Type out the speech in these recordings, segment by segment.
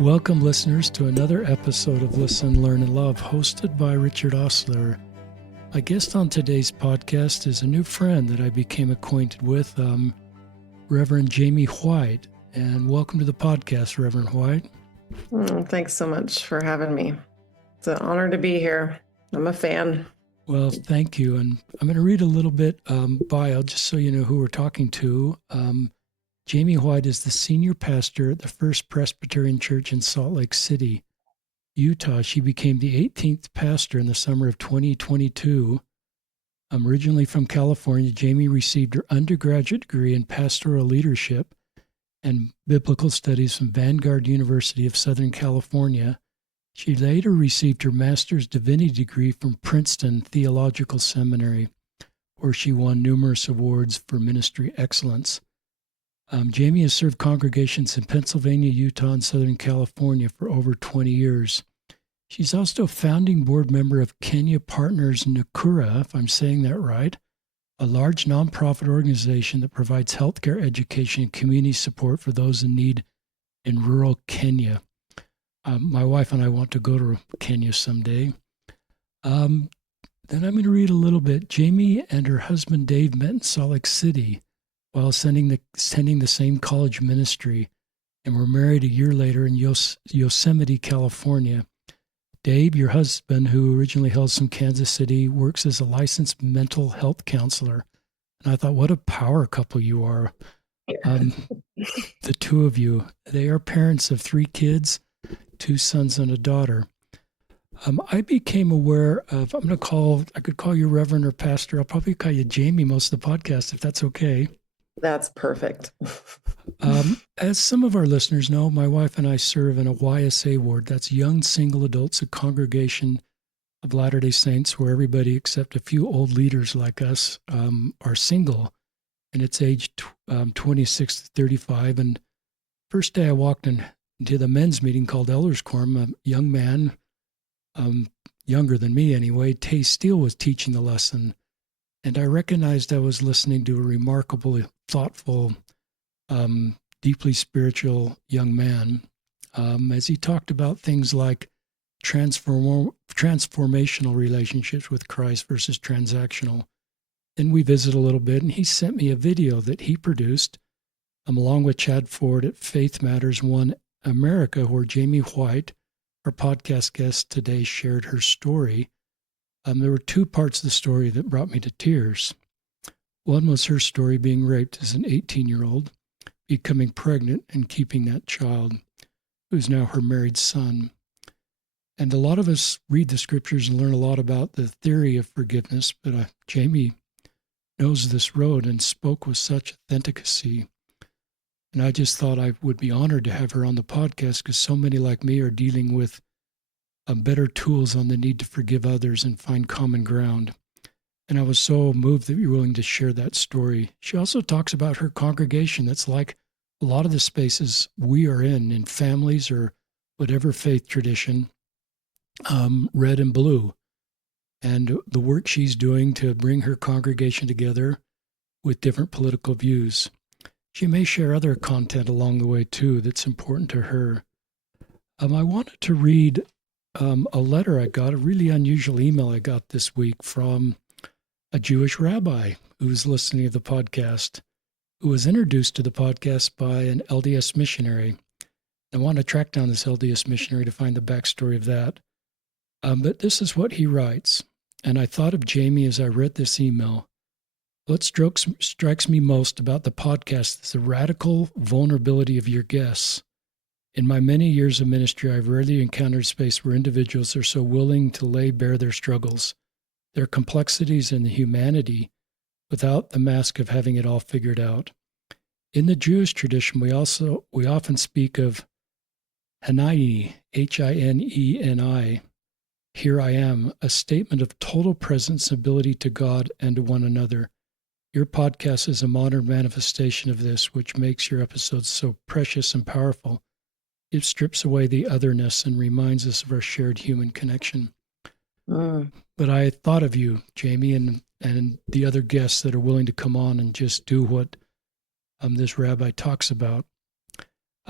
Welcome, listeners, to another episode of Listen, Learn, and Love, hosted by Richard Ostler. My guest on today's podcast is a new friend that I became acquainted with, Reverend Jamie White. And welcome to the podcast, Reverend White. Thanks so much for having me. It's an honor to be here. I'm a fan. Well, thank you. And I'm going to read a little bit bio just so you know who we're talking to. Jamie White is the senior pastor at the First Presbyterian Church in Salt Lake City, Utah. She became the 18th pastor in the summer of 2022. Originally from California, Jamie received her undergraduate degree in pastoral leadership and biblical studies from Vanguard University of Southern California. She later received her master's divinity degree from Princeton Theological Seminary, where she won numerous awards for ministry excellence. Jamie has served congregations in Pennsylvania, Utah, and Southern California for over 20 years. She's also a founding board member of Kenya Partners Nakura, if I'm saying that right, a large nonprofit organization that provides healthcare education and community support for those in need in rural Kenya. My wife and I want to go to Kenya someday. Then I'm going to read a little bit. Jamie and her husband Dave met in Salt Lake City while attending the same college ministry, and were married a year later in Yosemite, California. Dave, your husband, who originally hails from Kansas City, works as a licensed mental health counselor. And I thought, what a power couple you are. The two of you. They are parents of 3 kids, 2 sons and a daughter. I became aware of, I could call you Reverend or Pastor. I'll probably call you Jamie most of the podcast, if that's okay. That's perfect. As some of our listeners know, my wife and I serve in a YSA ward. That's Young Single Adults, a congregation of Latter-day Saints where everybody except a few old leaders like us are single. And it's age 26 to 35. And first day I walked into the men's meeting called Elders Quorum, a young man, younger than me anyway, Tay Steele was teaching the lesson. And I recognized I was listening to a remarkable, thoughtful, deeply spiritual young man as he talked about things like transformational relationships with Christ versus transactional. Then we visited a little bit, and he sent me a video that he produced along with Chad Ford at Faith Matters One America, where Jamie White, our podcast guest today, shared her story. There were 2 parts of the story that brought me to tears. One was her story being raped as an 18-year-old, becoming pregnant and keeping that child, who's now her married son. And a lot of us read the scriptures and learn a lot about the theory of forgiveness, but Jamie knows this road and spoke with such authenticity. And I just thought I would be honored to have her on the podcast because so many like me are dealing with better tools on the need to forgive others and find common ground. And I was so moved that you're willing to share that story. She also talks about her congregation that's like a lot of the spaces we are in families or whatever faith tradition, red and blue, and the work she's doing to bring her congregation together with different political views. She may share other content along the way too that's important to her. I wanted to read a letter I got, a really unusual email I got this week from a Jewish rabbi who's listening to the podcast, who was introduced to the podcast by an LDS missionary. I want to track down this LDS missionary to find the backstory of that. But this is what he writes, and I thought of Jamie as I read this email. What strikes me most about the podcast is the radical vulnerability of your guests. In my many years of ministry, I've rarely encountered a space where individuals are so willing to lay bare their struggles, their complexities, and the humanity without the mask of having it all figured out. In the Jewish tradition, we often speak of Hineni, Hineni, here I am, a statement of total presence and ability to God and to one another. Your podcast is a modern manifestation of this, which makes your episodes so precious and powerful. It strips away the otherness and reminds us of our shared human connection. But I thought of you, Jamie, and the other guests that are willing to come on and just do what this rabbi talks about.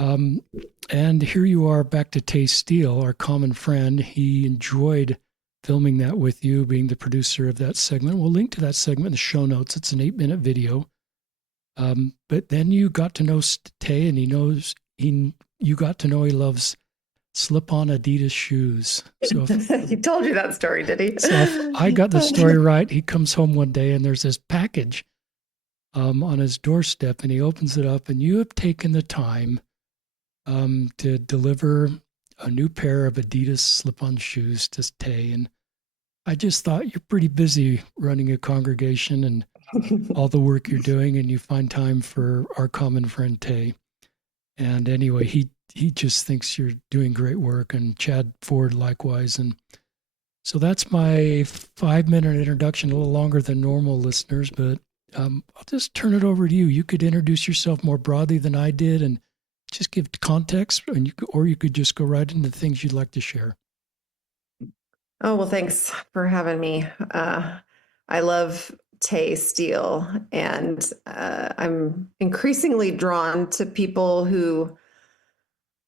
Um, and here you are back to Tay Steele, our common friend. He enjoyed filming that with you, being the producer of that segment. We'll link to that segment in the show notes. It's an 8-minute video. But then you got to know Tay, and you got to know he loves slip-on Adidas shoes. So He told you that story, did he? so if I got the story right, he comes home one day and there's this package on his doorstep, and he opens it up, and you have taken the time to deliver a new pair of Adidas slip-on shoes to Tay. And I just thought, you're pretty busy running a congregation and all the work you're doing, and you find time for our common friend Tay. And anyway, he just thinks you're doing great work, and Chad Ford likewise. And so that's my 5-minute introduction, a little longer than normal, listeners, but I'll just turn it over to you. You could introduce yourself more broadly than I did and just give context, and you could just go right into things you'd like to share. Oh, well, thanks for having me. I love Tay Steele, and I'm increasingly drawn to people who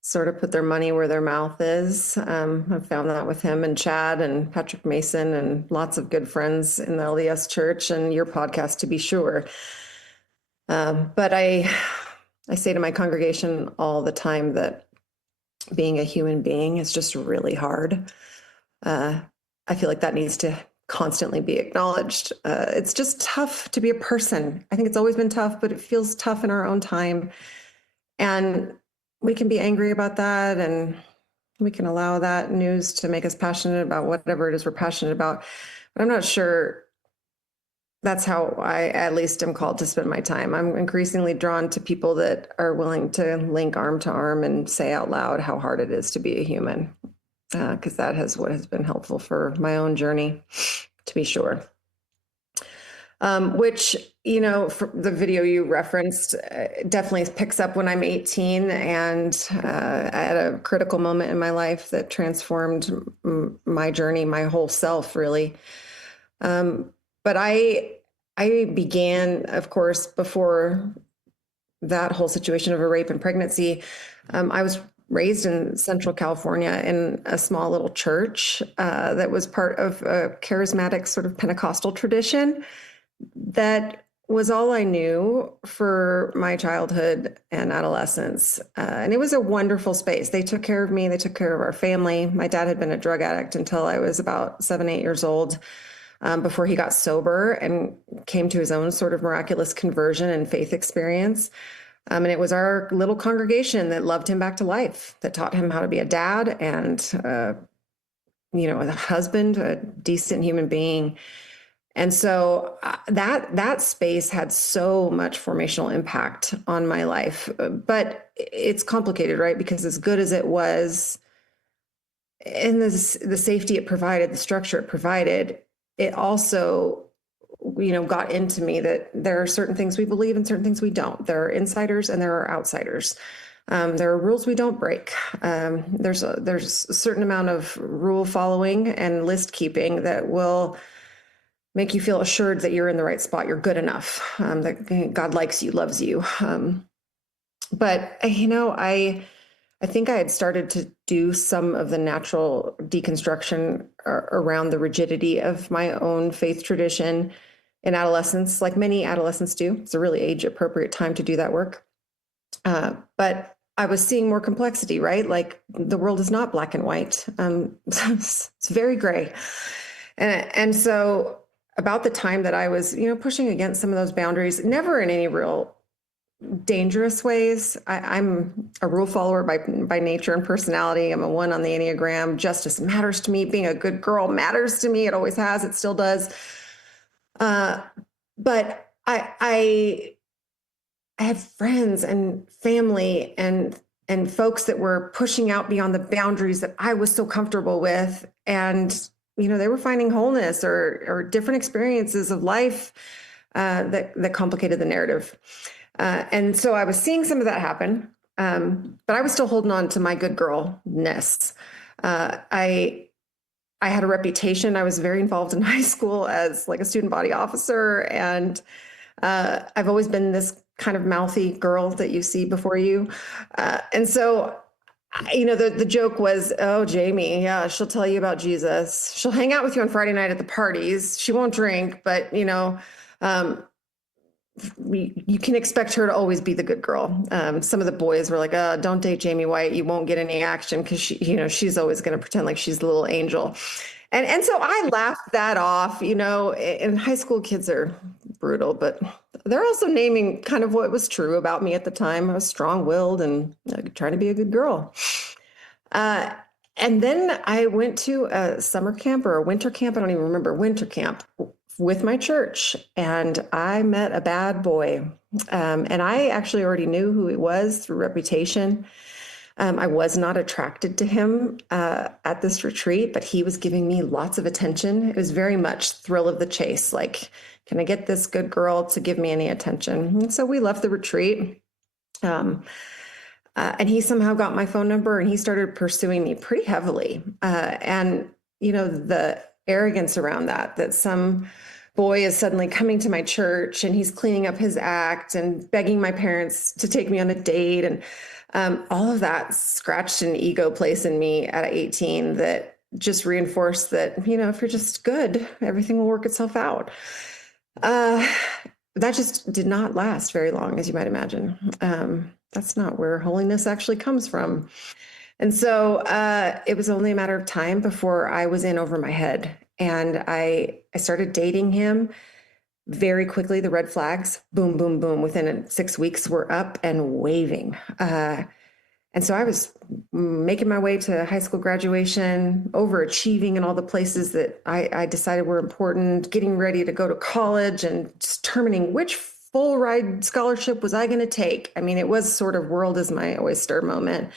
sort of put their money where their mouth is. I've found that with him and Chad and Patrick Mason and lots of good friends in the LDS Church and your podcast, to be sure. But I say to my congregation all the time that being a human being is just really hard. I feel like that needs to constantly be acknowledged. It's just tough to be a person. I think it's always been tough, but it feels tough in our own time. And we can be angry about that, and we can allow that news to make us passionate about whatever it is we're passionate about. But I'm not sure that's how I at least am called to spend my time. I'm increasingly drawn to people that are willing to link arm to arm and say out loud how hard it is to be a human, because that has what has been helpful for my own journey, to be sure. Which, for the video you referenced, definitely picks up when I'm 18 and at a critical moment in my life that transformed my journey, my whole self, really. But I began, of course, before that whole situation of a rape and pregnancy. I was raised in Central California in a small little church that was part of a charismatic sort of Pentecostal tradition. That was all I knew for my childhood and adolescence. And it was a wonderful space. They took care of me. They took care of our family. My dad had been a drug addict until I was about 7, 8 years old, before he got sober and came to his own sort of miraculous conversion and faith experience. And it was our little congregation that loved him back to life, that taught him how to be a dad and, a husband, a decent human being. And so that space had so much formational impact on my life. But it's complicated, right? Because as good as it was, and the safety it provided, the structure it provided, it also, got into me that there are certain things we believe and certain things we don't. There are insiders and there are outsiders. There are rules we don't break. There's a certain amount of rule following and list keeping that will make you feel assured that you're in the right spot, you're good enough, that God likes you, loves you. But, I think I had started to do some of the natural deconstruction around the rigidity of my own faith tradition in adolescence, like many adolescents do. It's a really age-appropriate time to do that work. But I was seeing more complexity, right? Like the world is not black and white. It's very gray. And so about the time that I was, pushing against some of those boundaries, never in any real dangerous ways. I'm a rule follower by nature and personality. I'm a 1 on the Enneagram. Justice matters to me. Being a good girl matters to me. It always has. It still does. But I had friends and family and folks that were pushing out beyond the boundaries that I was so comfortable with. And, they were finding wholeness or different experiences of life that complicated the narrative. And so I was seeing some of that happen, but I was still holding on to my good girl-ness. I had a reputation. I was very involved in high school as like a student body officer. And I've always been this kind of mouthy girl that you see before you. And so, the joke was, oh, Jamie, yeah, she'll tell you about Jesus. She'll hang out with you on Friday night at the parties. She won't drink, but, um, you can expect her to always be the good girl. Some of the boys were like, don't date Jamie White. You won't get any action because she's always going to pretend like she's the little angel. And so I laughed that off. In high school, kids are brutal, but they're also naming kind of what was true about me at the time. I was strong-willed and trying to be a good girl. And then I went to a summer camp or a winter camp. I don't even remember, winter camp with my church. And I met a bad boy. And I actually already knew who he was through reputation. I was not attracted to him at this retreat, but he was giving me lots of attention. It was very much thrill of the chase. Like, can I get this good girl to give me any attention? And so we left the retreat. And he somehow got my phone number and he started pursuing me pretty heavily. And, the arrogance around that some boy is suddenly coming to my church and he's cleaning up his act and begging my parents to take me on a date. And all of that scratched an ego place in me at 18 that just reinforced that, if you're just good, everything will work itself out. That just did not last very long, as you might imagine. That's not where holiness actually comes from. And so it was only a matter of time before I was in over my head. And I started dating him. Very quickly, the red flags, boom, boom, boom, within 6 weeks were up and waving. And so I was making my way to high school graduation, overachieving in all the places that I decided were important, getting ready to go to college and determining which full ride scholarship was I going to take. I mean, it was sort of world is my oyster moment.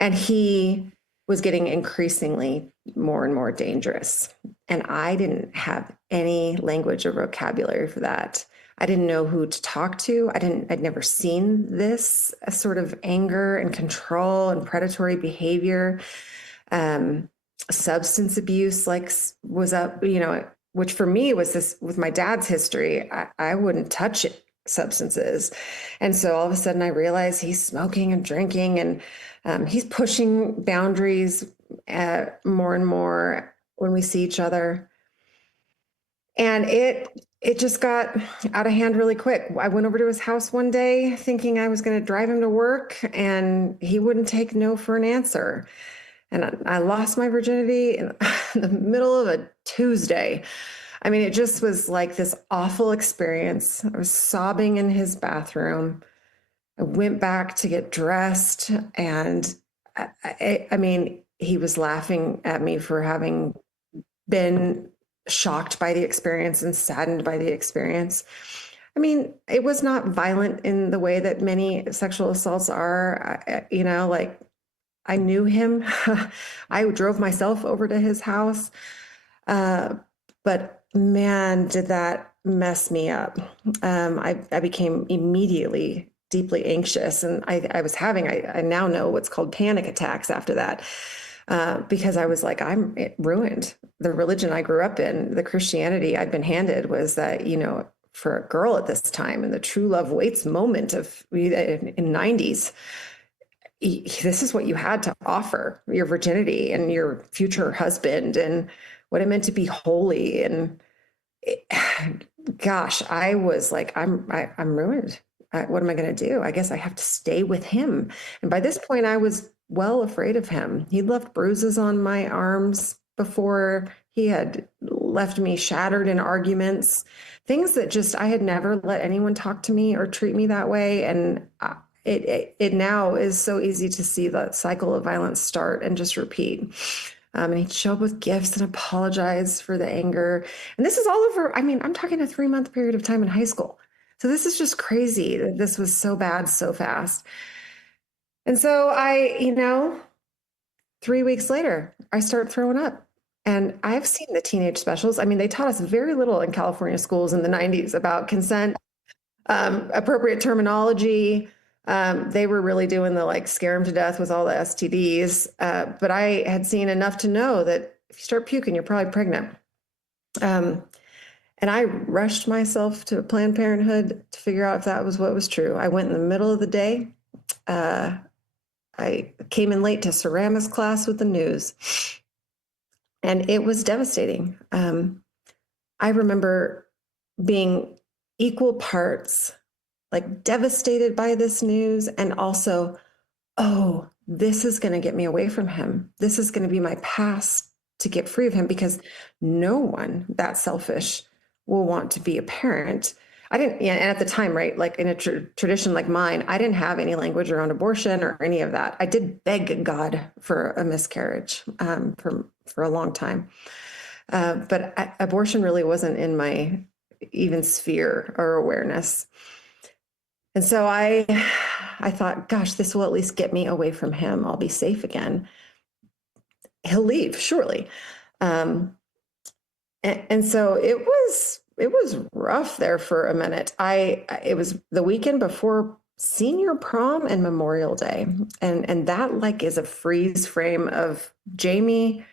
And he was getting increasingly more and more dangerous. And I didn't have any language or vocabulary for that. I didn't know who to talk to. I'd never seen this sort of anger and control and predatory behavior. Substance abuse was up, which for me was this with my dad's history. I wouldn't touch substances. And so all of a sudden I realized he's smoking and drinking and he's pushing boundaries more and more when we see each other. And it just got out of hand really quick. I went over to his house one day thinking I was going to drive him to work and he wouldn't take no for an answer. And I lost my virginity in the middle of a Tuesday. I mean, it just was like this awful experience. I was sobbing in his bathroom. I went back to get dressed and I mean, he was laughing at me for having been shocked by the experience and saddened by the experience. I mean, it was not violent in the way that many sexual assaults are. I knew him. I drove myself over to his house. But man, did that mess me up. I became immediately deeply anxious and I now know what's called panic attacks after that. Because I was like, I'm ruined. The religion I grew up in, the Christianity I'd been handed was that, for a girl at this time in the true love waits moment of in 90s, this is what you had to offer, your virginity and your future husband and what it meant to be holy. And gosh, I was like, I'm ruined. What am I going to do? I guess I have to stay with him. And by this point, I was well afraid of him. He'd left bruises on my arms before. He had left me shattered in arguments, things that just, I had never let anyone talk to me or treat me that way. And it now is so easy to see that cycle of violence start and just repeat. And he'd show up with gifts and apologize for the anger. And this is all over, I mean, I'm talking a 3-month period of time in high school. So this is just crazy that this was so bad so fast. And so 3 weeks later, I start throwing up. And I've seen the teenage specials. I mean, they taught us very little in California schools in the 90s about consent, appropriate terminology. They were really doing the scare them to death with all the STDs. But I had seen enough to know that if you start puking, you're probably pregnant. And I rushed myself to Planned Parenthood to figure out if that was what was true. I went in the middle of the day. I came in late to ceramics class with the news, and it was devastating. I remember being equal parts like devastated by this news and also, oh, this is going to get me away from him. This is going to be my path to get free of him, because no one that selfish will want to be a parent. I didn't, yeah, and at the time, right, like in a tradition like mine, I didn't have any language around abortion or any of that. I did beg God for a miscarriage for a long time. But abortion really wasn't in my even sphere or awareness. And so I thought, gosh, this will at least get me away from him. I'll be safe again. He'll leave, surely. And so it was rough there for a minute. It was the weekend before senior prom and Memorial Day. And that like is a freeze frame of Jamie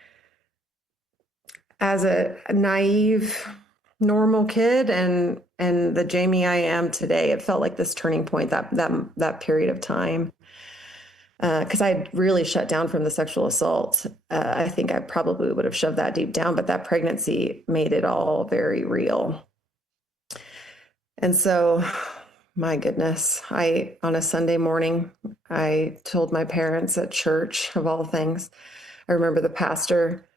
as a naive, normal kid and the Jamie I am today. It felt like this turning point, that period of time. Because I had really shut down from the sexual assault. I think I probably would have shoved that deep down, but that pregnancy made it all very real. And so, my goodness, on a Sunday morning, I told my parents at church, of all things. I remember the pastor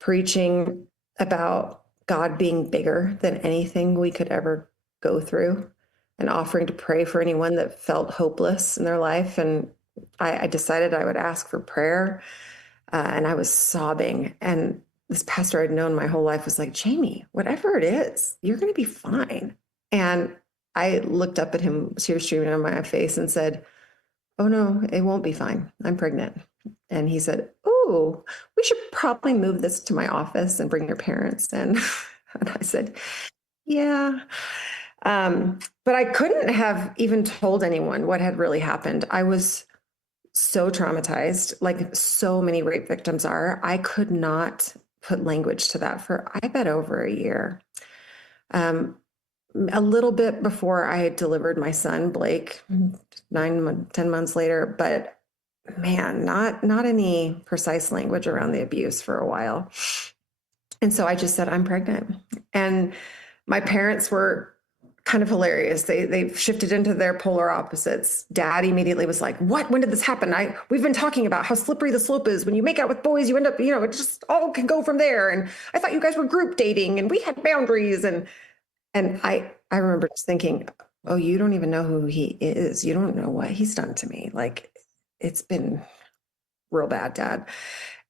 preaching about God being bigger than anything we could ever go through and offering to pray for anyone that felt hopeless in their life. And I decided I would ask for prayer, and I was sobbing. And this pastor I'd known my whole life was like, Jamie, whatever it is, you're going to be fine. And I looked up at him, tears streaming down my face, and said, oh no, it won't be fine. I'm pregnant. And he said, oh, we should probably move this to my office and bring your parents in. And I said, yeah. But I couldn't have even told anyone what had really happened. I was so traumatized, like so many rape victims are. I could not put language to that for, I bet, over a year. A little bit before I had delivered my son, Blake, 10 months later, but man, not any precise language around the abuse for a while. And so I just said, I'm pregnant. And my parents were kind of hilarious. They shifted into their polar opposites. Dad immediately was like, what? When did this happen? We've been talking about how slippery the slope is. When you make out with boys, you end up, it just all can go from there. And I thought you guys were group dating and we had boundaries. And I remember just thinking, oh, you don't even know who he is. You don't know what he's done to me. Like, it's been real bad, Dad.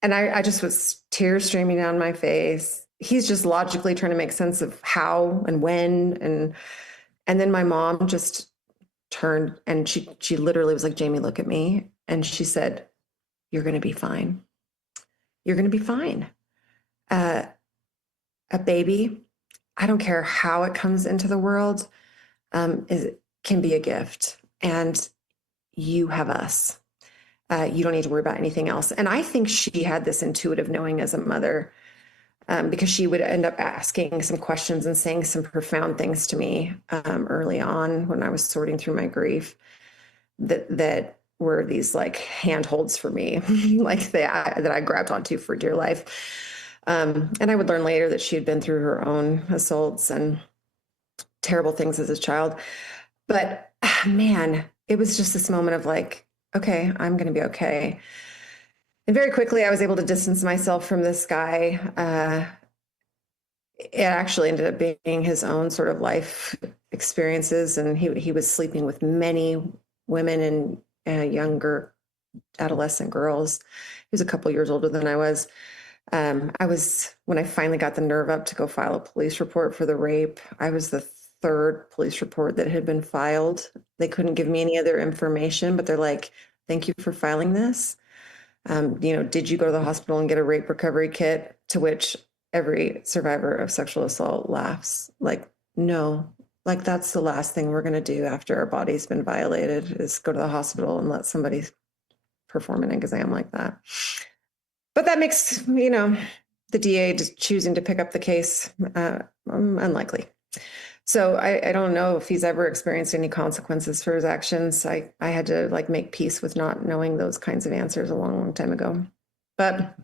And I just was tears streaming down my face. He's just logically trying to make sense of how and when. And then my mom just turned and she literally was like, Jamie, look at me. And she said, you're going to be fine. You're going to be fine. A baby, I don't care how it comes into the world, can be a gift. And you have us. You don't need to worry about anything else. And I think she had this intuitive knowing as a mother, because she would end up asking some questions and saying some profound things to me early on when I was sorting through my grief that were these like handholds for me, like that I grabbed onto for dear life. And I would learn later that she had been through her own assaults and terrible things as a child. But man, it was just this moment of like, okay, I'm going to be okay. And very quickly, I was able to distance myself from this guy. It actually ended up being his own sort of life experiences. And he was sleeping with many women and younger adolescent girls. He was a couple years older than I was. When I finally got the nerve up to go file a police report for the rape, I was the third police report that had been filed. They couldn't give me any other information, but they're like, thank you for filing this. Did you go to the hospital and get a rape recovery kit? To which every survivor of sexual assault laughs. Like, no, like that's the last thing we're going to do after our body's been violated is go to the hospital and let somebody perform an exam like that. But that makes, The DA just choosing to pick up the case, unlikely. So I don't know if he's ever experienced any consequences for his actions. I had to like make peace with not knowing those kinds of answers a long, long time ago. But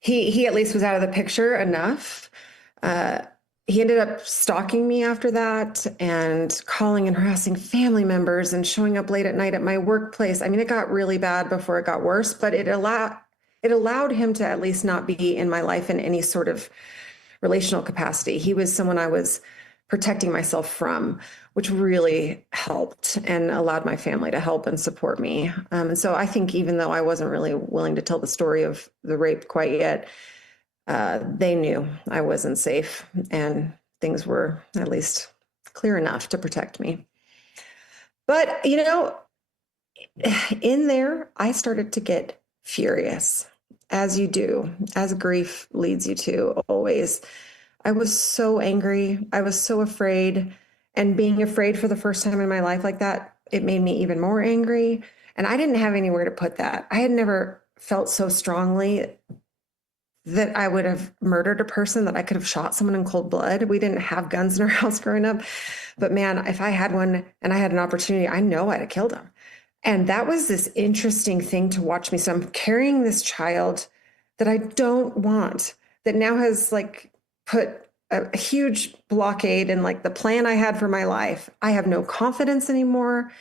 he at least was out of the picture enough. He ended up stalking me after that and calling and harassing family members and showing up late at night at my workplace. I mean, it got really bad before it got worse, but it allowed him to at least not be in my life in any sort of relational capacity. He was someone I was protecting myself from, which really helped and allowed my family to help and support me. And so I think even though I wasn't really willing to tell the story of the rape quite yet, they knew I wasn't safe and things were at least clear enough to protect me. But, in there, I started to get furious, as you do, as grief leads you to always. I was so angry. I was so afraid. And being afraid for the first time in my life like that, it made me even more angry. And I didn't have anywhere to put that. I had never felt so strongly that I would have murdered a person, that I could have shot someone in cold blood. We didn't have guns in our house growing up. But man, if I had one and I had an opportunity, I know I'd have killed him. And that was this interesting thing to watch me. So I'm carrying this child that I don't want, that now has like put a huge blockade in like the plan I had for my life. I have no confidence anymore.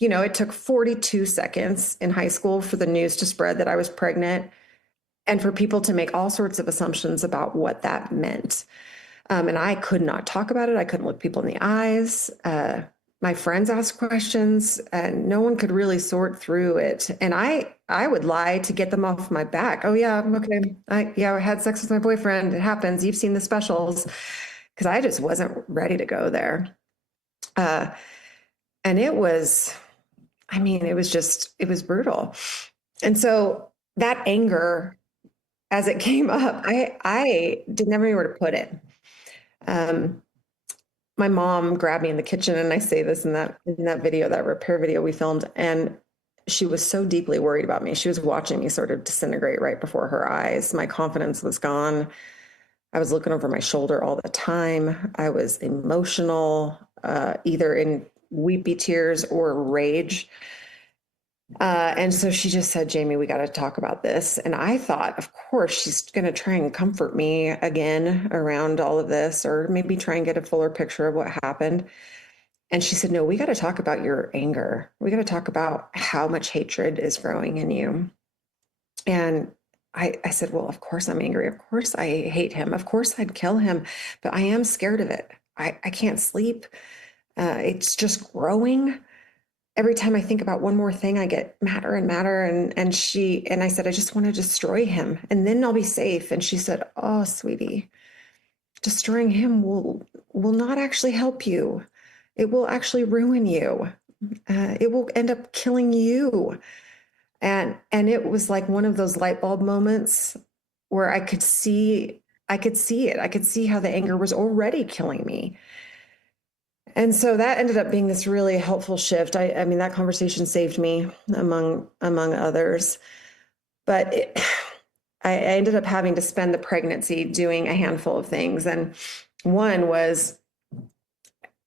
It took 42 seconds in high school for the news to spread that I was pregnant and for people to make all sorts of assumptions about what that meant. And I could not talk about it. I couldn't look people in the eyes. My friends asked questions and no one could really sort through it. And I would lie to get them off my back. Oh yeah, okay. I had sex with my boyfriend. It happens. You've seen the specials. Because I just wasn't ready to go there. And it was brutal. And so that anger, as it came up, I didn't have anywhere to put it. My mom grabbed me in the kitchen, and I say this in that video, that repair video we filmed, and she was so deeply worried about me. She was watching me sort of disintegrate right before her eyes. My confidence was gone. I was looking over my shoulder all the time. I was emotional, either in weepy tears or rage. And so she just said, Jamie, we got to talk about this. And I thought, of course, she's going to try and comfort me again around all of this, or maybe try and get a fuller picture of what happened. And she said, no, we got to talk about your anger. We got to talk about how much hatred is growing in you. And I said, well, of course I'm angry. Of course I hate him. Of course I'd kill him, but I am scared of it. I can't sleep. It's just growing. Every time I think about one more thing, I get madder and madder. And I said, I just want to destroy him and then I'll be safe. And she said, oh, sweetie, destroying him will not actually help you. It will actually ruin you. It will end up killing you. And it was like one of those light bulb moments where I could see it. I could see how the anger was already killing me. And so that ended up being this really helpful shift. I mean, that conversation saved me among others. But I ended up having to spend the pregnancy doing a handful of things. And one was,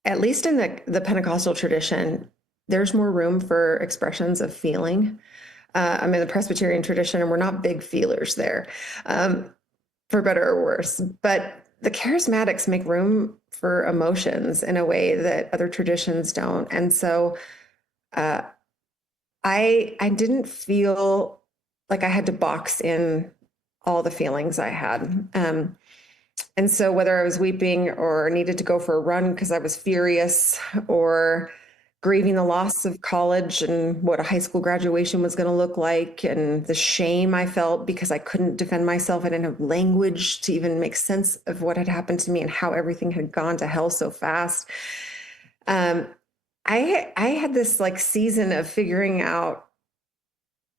at least in the Pentecostal tradition, there's more room for expressions of feeling. I'm in the Presbyterian tradition, and we're not big feelers there, for better or worse. But the charismatics make room for emotions in a way that other traditions don't. And so I didn't feel like I had to box in all the feelings I had. And so whether I was weeping or needed to go for a run because I was furious, or grieving the loss of college and what a high school graduation was going to look like, and the shame I felt because I couldn't defend myself. I didn't have language to even make sense of what had happened to me and how everything had gone to hell so fast. I had this like season of figuring out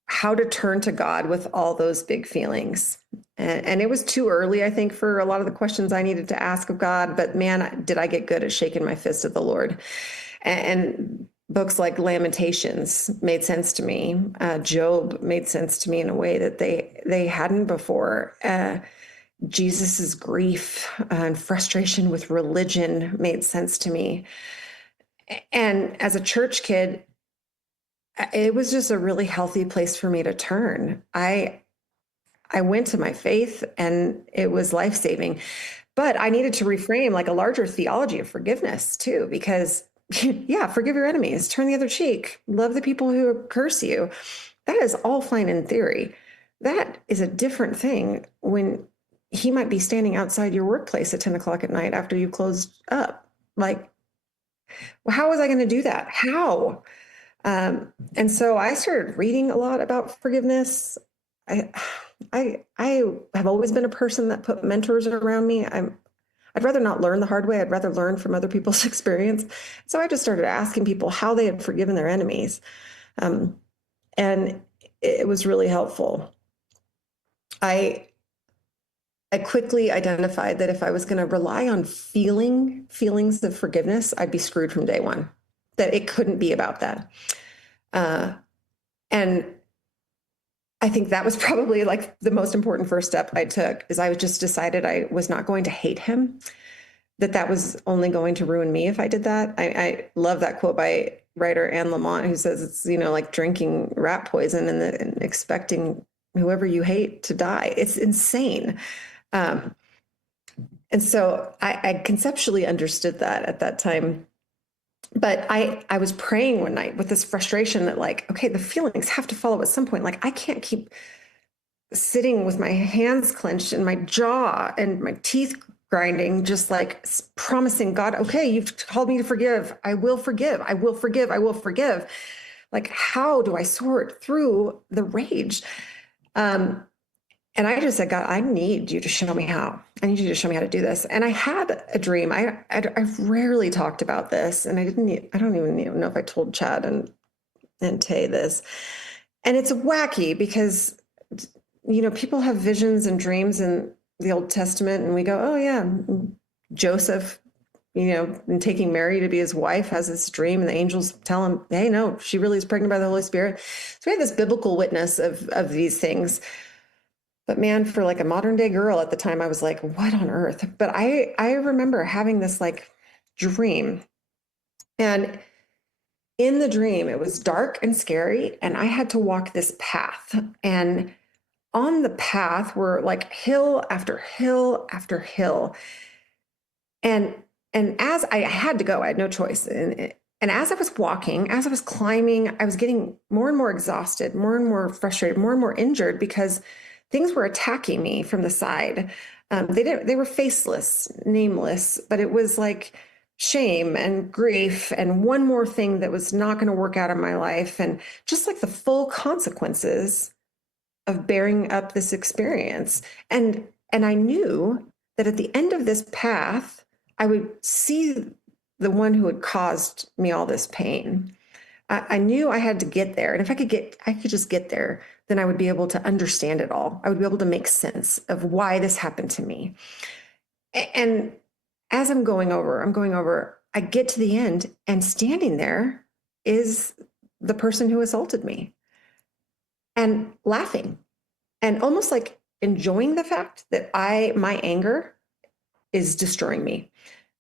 how to turn to God with all those big feelings. And it was too early, I think, for a lot of the questions I needed to ask of God. But man, did I get good at shaking my fist at the Lord. And books like Lamentations made sense to me. Job made sense to me in a way that they hadn't before. Jesus's grief and frustration with religion made sense to me. And as a church kid, it was just a really healthy place for me to turn. I went to my faith and it was life-saving. But I needed to reframe like a larger theology of forgiveness too, because yeah, forgive your enemies, turn the other cheek, love the people who curse you. That is all fine in theory. That is a different thing when he might be standing outside your workplace at 10 o'clock at night after you closed up. Like, well, how was I going to do that? How? And so I started reading a lot about forgiveness. I have always been a person that put mentors around me. I'd rather not learn the hard way. I'd rather learn from other people's experience. So I just started asking people how they had forgiven their enemies. And it was really helpful. I quickly identified that if I was going to rely on feelings of forgiveness, I'd be screwed from day one, that it couldn't be about that. And I think that was probably like the most important first step I took, is I just decided I was not going to hate him, that was only going to ruin me if I did that. I love that quote by writer Anne Lamott, who says it's, like drinking rat poison and expecting whoever you hate to die. It's insane. And so I conceptually understood that at that time. But I was praying one night with this frustration that like, okay, the feelings have to follow at some point. Like I can't keep sitting with my hands clenched and my jaw and my teeth grinding, just like promising God, okay, you've called me to forgive. I will forgive. I will forgive. I will forgive. Like, how do I sort through the rage? And I just said, God, I need you to show me how. I need you to show me how to do this. And I had a dream. I've rarely talked about this, and I don't even know if I told Chad and Tay this. And it's wacky because, people have visions and dreams in the Old Testament, and we go, oh yeah, Joseph, and taking Mary to be his wife, has this dream, and the angels tell him, hey, no, she really is pregnant by the Holy Spirit. So we have this biblical witness of these things. But man, for like a modern day girl at the time, I was like, what on earth? But I remember having this like dream. And in the dream, it was dark and scary. And I had to walk this path. And on the path were like hill after hill after hill. And as I had to go, I had no choice. And as I was walking, as I was climbing, I was getting more and more exhausted, more and more frustrated, more and more injured, because things were attacking me from the side. They were faceless, nameless, but it was like shame and grief and one more thing that was not going to work out in my life. And just like the full consequences of bearing up this experience. And I knew that at the end of this path, I would see the one who had caused me all this pain. I knew I had to get there. And if I could just get there, then I would be able to understand it all. I would be able to make sense of why this happened to me. And as I'm going over, I get to the end, and standing there is the person who assaulted me, and laughing and almost like enjoying the fact that my anger is destroying me,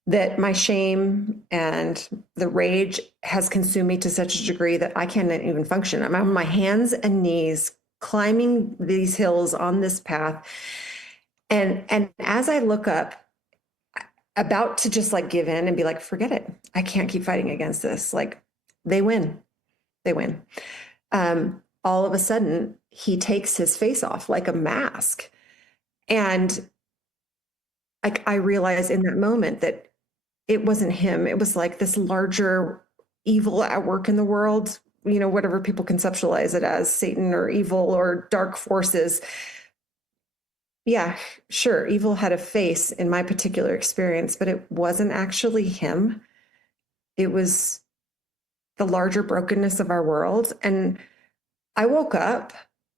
that my shame and the rage has consumed me to such a degree that I can't even function. I'm on my hands and knees climbing these hills on this path. And as I look up, about to just like give in and be like, forget it. I can't keep fighting against this. Like they win. All of a sudden he takes his face off like a mask. And I realized in that moment that it wasn't him. It was like this larger evil at work in the world, whatever people conceptualize it as, Satan or evil or dark forces. Yeah, sure. Evil had a face in my particular experience, but it wasn't actually him. It was the larger brokenness of our world. And I woke up,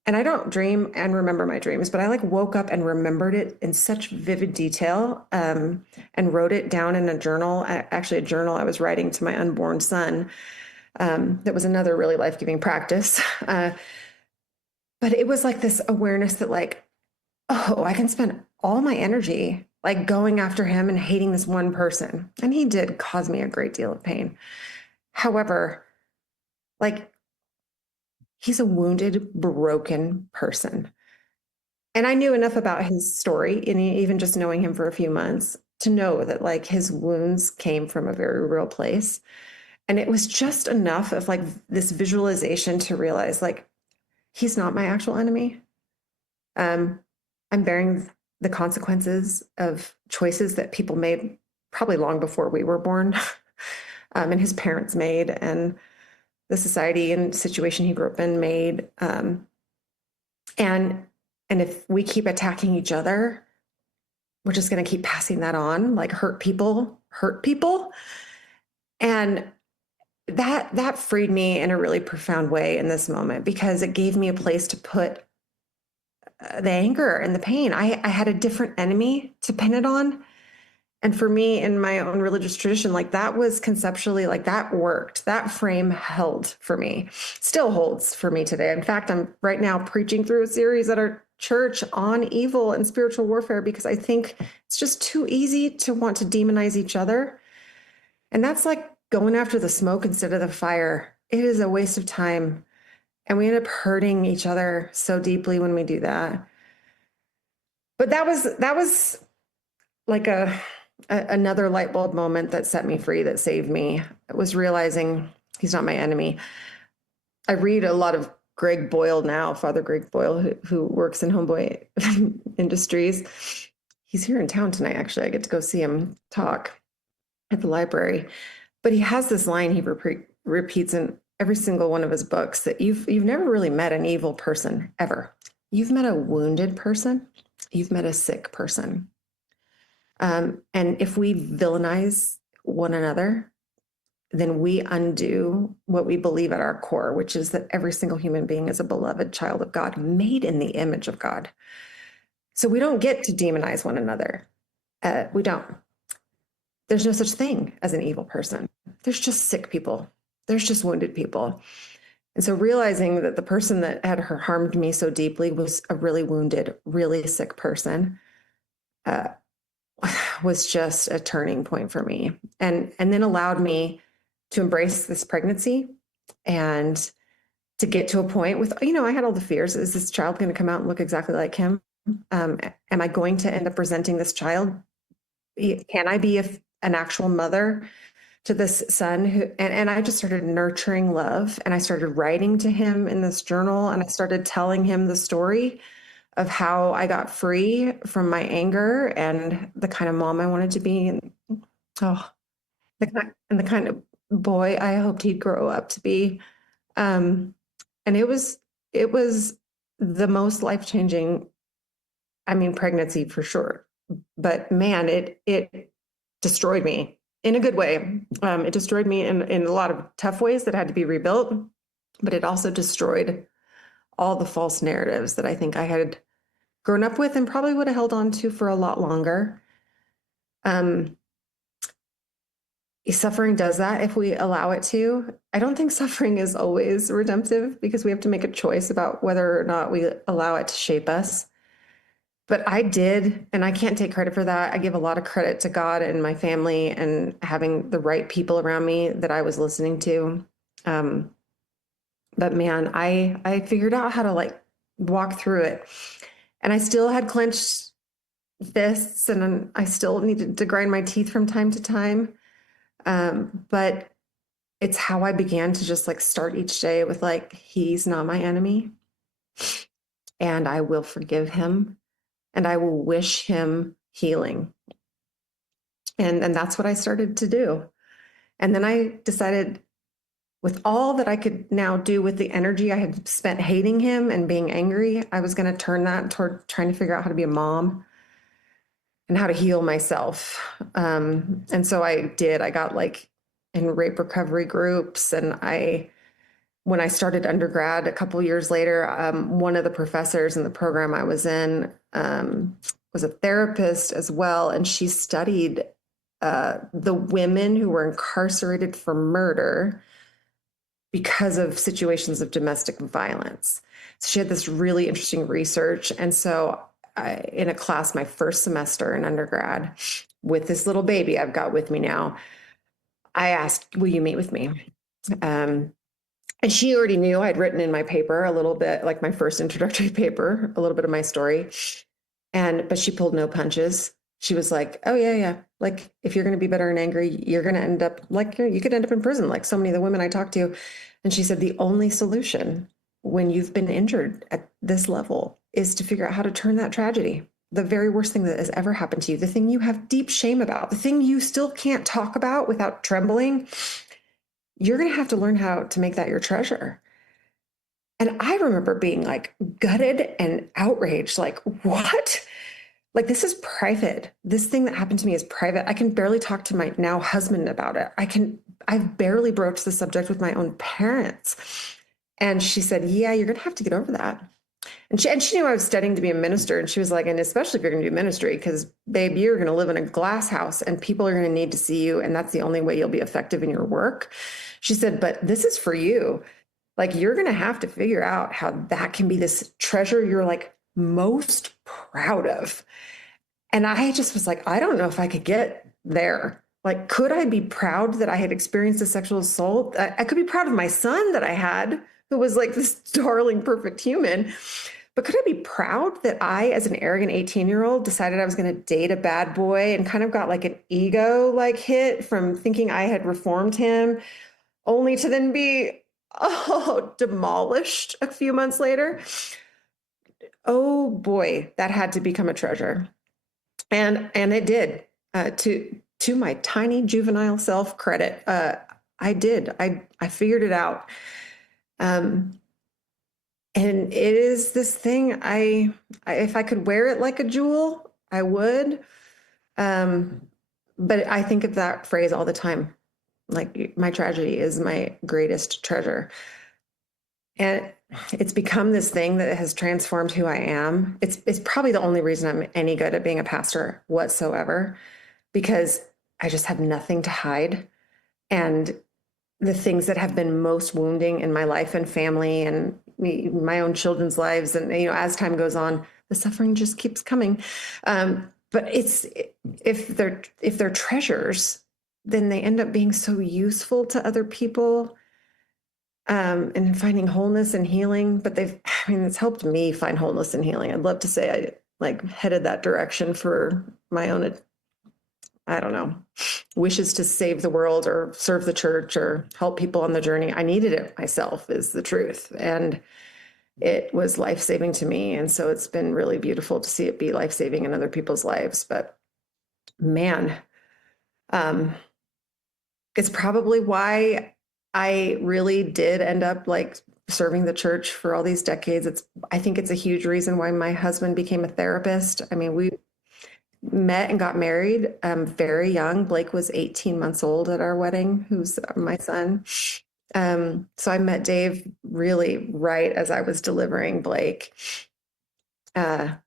and I don't dream and remember my dreams, but I like woke up and remembered it in such vivid detail, and wrote it down in a journal, actually a journal I was writing to my unborn son. That was another really life-giving practice. But it was like this awareness that like, oh, I can spend all my energy like going after him and hating this one person. And he did cause me a great deal of pain. However, like he's a wounded, broken person. And I knew enough about his story, and even just knowing him for a few months, to know that like his wounds came from a very real place. And it was just enough of like this visualization to realize like he's not my actual enemy. Um, I'm bearing the consequences of choices that people made probably long before we were born, and his parents made, and the society and situation he grew up in made. And if we keep attacking each other, we're just going to keep passing that on, like hurt people hurt people. And that freed me in a really profound way in this moment, because it gave me a place to put the anger and the pain. I had a different enemy to pin it on. And for me, in my own religious tradition, like that was conceptually, like that worked. That frame held for me, still holds for me today. In fact, I'm right now preaching through a series at our church on evil and spiritual warfare, because I think it's just too easy to want to demonize each other. And that's like going after the smoke instead of the fire. It is a waste of time. And we end up hurting each other so deeply when we do that. But that was like another light bulb moment that set me free, that saved me. It was realizing he's not my enemy. I read a lot of Greg Boyle now, Father Greg Boyle, who works in Homeboy Industries. He's here in town tonight, actually. I get to go see him talk at the library. But he has this line he repeats in every single one of his books, that you've never really met an evil person, ever. You've met a wounded person. You've met a sick person. And if we villainize one another, then we undo what we believe at our core, which is that every single human being is a beloved child of God, made in the image of God. So we don't get to demonize one another. We don't. There's no such thing as an evil person. There's just sick people. There's just wounded people. And so realizing that the person that had harmed me so deeply was a really wounded, really sick person, was just a turning point for me, and then allowed me to embrace this pregnancy and to get to a point with, I had all the fears. Is this child going to come out and look exactly like him? Am I going to end up presenting this child? Can I be an actual mother to this son and I just started nurturing love, and I started writing to him in this journal, and I started telling him the story of how I got free from my anger and the kind of mom I wanted to be. And the kind of boy I hoped he'd grow up to be. And it was the most life-changing, pregnancy for sure. But man, it destroyed me in a good way. It destroyed me in a lot of tough ways that had to be rebuilt, but it also destroyed all the false narratives that I think I had grown up with and probably would have held on to for a lot longer. Suffering does that if we allow it to. I don't think suffering is always redemptive, because we have to make a choice about whether or not we allow it to shape us. But I did, and I can't take credit for that. I give a lot of credit to God and my family and having the right people around me that I was listening to. But man, I figured out how to like walk through it. And I still had clenched fists, and I still needed to grind my teeth from time to time. But it's how I began to just like start each day with like, he's not my enemy, and I will forgive him, and I will wish him healing. And that's what I started to do. And then I decided, with all that I could now do with the energy I had spent hating him and being angry, I was going to turn that toward trying to figure out how to be a mom and how to heal myself. And so I did. I got like in rape recovery groups, and when I started undergrad a couple years later, one of the professors in the program I was in was a therapist as well, and she studied the women who were incarcerated for murder because of situations of domestic violence. So she had this really interesting research. And so in a class, my first semester in undergrad, with this little baby I've got with me now, I asked, will you meet with me? And she already knew I'd written in my paper a little bit, like my first introductory paper, a little bit of my story. But she pulled no punches. She was like, oh, yeah. Like, if you're going to be bitter and angry, you're going to end up like, you could end up in prison, like so many of the women I talked to. And she said, the only solution when you've been injured at this level is to figure out how to turn that tragedy, the very worst thing that has ever happened to you, the thing you have deep shame about, the thing you still can't talk about without trembling, you're going to have to learn how to make that your treasure. And I remember being like gutted and outraged, like, what? Like, this is private. This thing that happened to me is private. I can barely talk to my now husband about it. I've barely broached the subject with my own parents. And she said, yeah, you're going to have to get over that. And she knew I was studying to be a minister. And she was like, and especially if you're going to do ministry, because babe, you're going to live in a glass house and people are going to need to see you. And that's the only way you'll be effective in your work. She said, but this is for you. Like, you're going to have to figure out how that can be this treasure you're like most proud of. And I just was like, I don't know if I could get there. Like, could I be proud that I had experienced a sexual assault? I could be proud of my son that I had, who was like this darling, perfect human. But could I be proud that I, as an arrogant 18-year-old, decided I was going to date a bad boy and kind of got like an ego like hit from thinking I had reformed him, only to then be demolished a few months later? Oh boy, that had to become a treasure. And it did. To my tiny juvenile self credit, I did. I figured it out. And it is this thing. I if I could wear it like a jewel, I would. But I think of that phrase all the time. Like, my tragedy is my greatest treasure. And it's become this thing that has transformed who I am. It's probably the only reason I'm any good at being a pastor whatsoever, because I just have nothing to hide. And the things that have been most wounding in my life and family and my own children's lives, and as time goes on, the suffering just keeps coming. But if they're treasures, then they end up being so useful to other people. And finding wholeness and healing, but it's helped me find wholeness and healing. I'd love to say I like headed that direction for my own, I don't know, wishes to save the world or serve the church or help people on the journey. I needed it myself, is the truth. And it was life-saving to me. And so it's been really beautiful to see it be life-saving in other people's lives. But man, it's probably why I really did end up like serving the church for all these decades. I think it's a huge reason why my husband became a therapist. I mean, we met and got married very young. Blake was 18 months old at our wedding, who's my son. So I met Dave really right as I was delivering Blake. And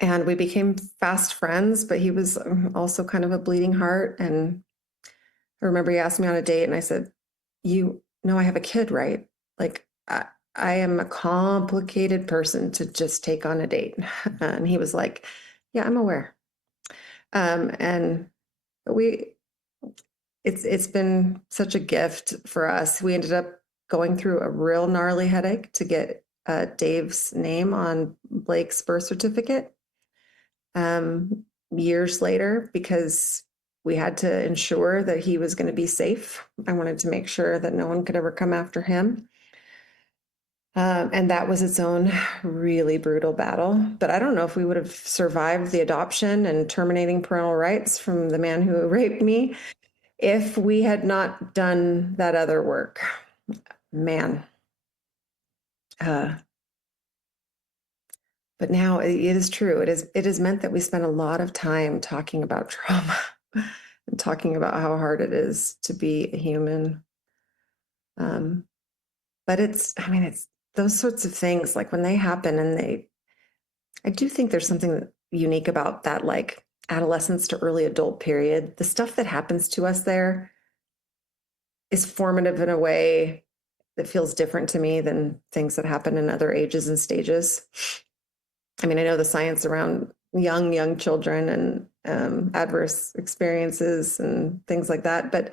we became fast friends, but he was also kind of a bleeding heart. And I remember he asked me on a date and I said, you know, I have a kid, right? Like, I am a complicated person to just take on a date. And he was like, yeah, I'm aware. And it's been such a gift for us. We ended up going through a real gnarly headache to get Dave's name on Blake's birth certificate years later, because we had to ensure that he was going to be safe. I wanted to make sure that no one could ever come after him. And that was its own really brutal battle. But I don't know if we would have survived the adoption and terminating parental rights from the man who raped me if we had not done that other work. Man. But now it is true. It has meant that we spend a lot of time talking about trauma and talking about how hard it is to be a human. But it's those sorts of things, like when they happen I do think there's something unique about that, like adolescence to early adult period. The stuff that happens to us there is formative in a way that feels different to me than things that happen in other ages and stages. I mean, I know the science around young children and adverse experiences and things like that, but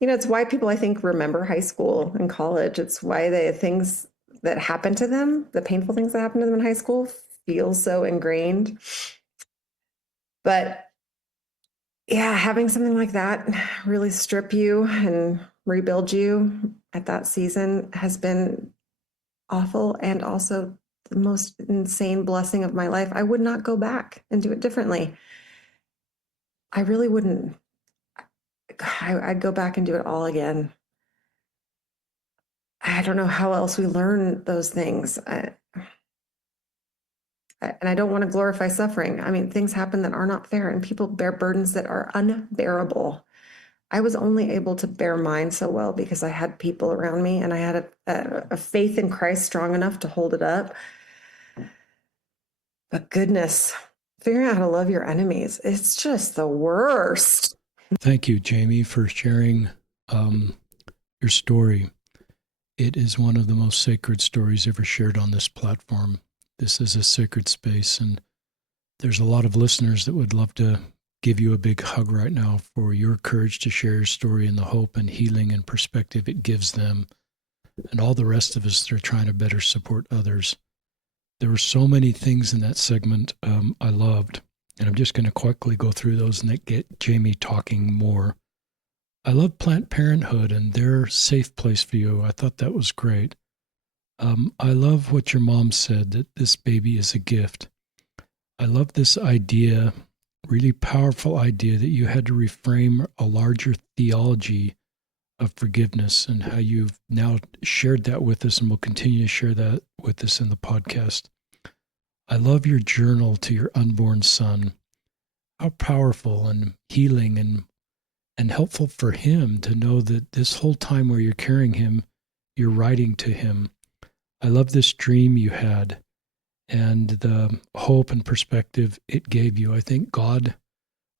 it's why people, I think, remember high school and college. It's why the things that happen to them, the painful things that happen to them in high school, feel so ingrained. But yeah, having something like that really strip you and rebuild you at that season has been awful, and also the most insane blessing of my life. I would not go back and do it differently. I really wouldn't. I'd go back and do it all again. I don't know how else we learn those things. And I don't want to glorify suffering. I mean, things happen that are not fair, and people bear burdens that are unbearable. I was only able to bear mine so well because I had people around me, and I had a faith in Christ strong enough to hold it up. But goodness, figuring out how to love your enemies, it's just the worst. Thank you, Jamie, for sharing your story. It is one of the most sacred stories ever shared on this platform. This is a sacred space, and there's a lot of listeners that would love to give you a big hug right now for your courage to share your story and the hope and healing and perspective it gives them, and all the rest of us that are trying to better support others. There were so many things in that segment I loved, and I'm just going to quickly go through those and get Jamie talking more. I love Planned Parenthood and their safe place for you. I thought that was great. I love what your mom said, that this baby is a gift. I love this idea, really powerful idea, that you had to reframe a larger theology of forgiveness, and how you've now shared that with us and will continue to share that with us in the podcast. I love your journal to your unborn son. How powerful and healing and helpful for him to know that this whole time where you're carrying him, you're writing to him. I love this dream you had and the hope and perspective it gave you. I think God,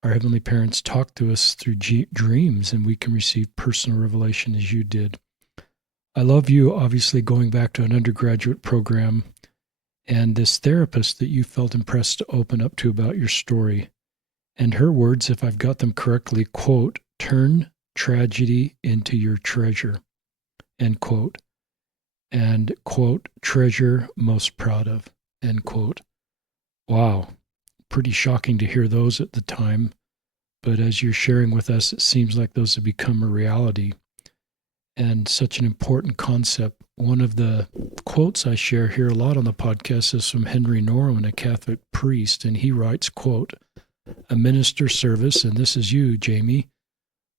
our Heavenly Parents, talk to us through dreams, and we can receive personal revelation as you did. I love you, obviously, going back to an undergraduate program and this therapist that you felt impressed to open up to about your story. And her words, if I've got them correctly, quote, "Turn tragedy into your treasure," end quote. And, quote, "treasure most proud of," end quote. Wow. Pretty shocking to hear those at the time. But as you're sharing with us, it seems like those have become a reality and such an important concept. One of the quotes I share here a lot on the podcast is from Henry Norman, a Catholic priest, and he writes, quote, "A minister's service," and this is you, Jamie,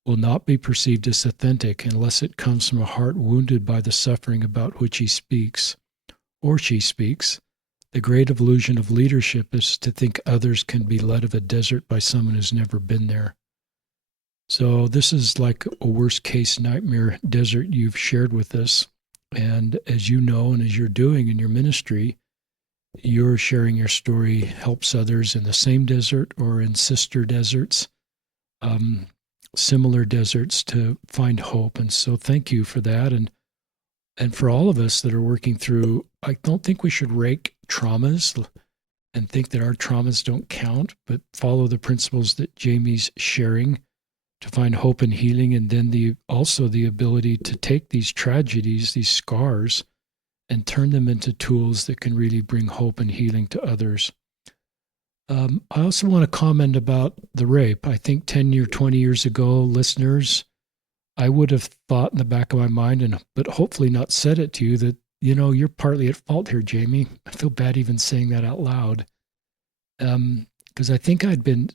"will not be perceived as authentic unless it comes from a heart wounded by the suffering about which he speaks, or she speaks. The great illusion of leadership is to think others can be led of a desert by someone who's never been there." So this is like a worst case nightmare desert you've shared with us. And as you know, and as you're doing in your ministry, you're sharing your story helps others in the same desert or in sister deserts, similar deserts, to find hope. And so thank you for that. And for all of us that are working through, I don't think we should rake traumas and think that our traumas don't count, but follow the principles that Jamie's sharing to find hope and healing, and then also the ability to take these tragedies, these scars, and turn them into tools that can really bring hope and healing to others. I also want to comment about the rape. I think 10 or 20 years ago, listeners, I would have thought in the back of my mind, but hopefully not said it to you, that, you're partly at fault here, Jamie. I feel bad even saying that out loud. Because I think I'd been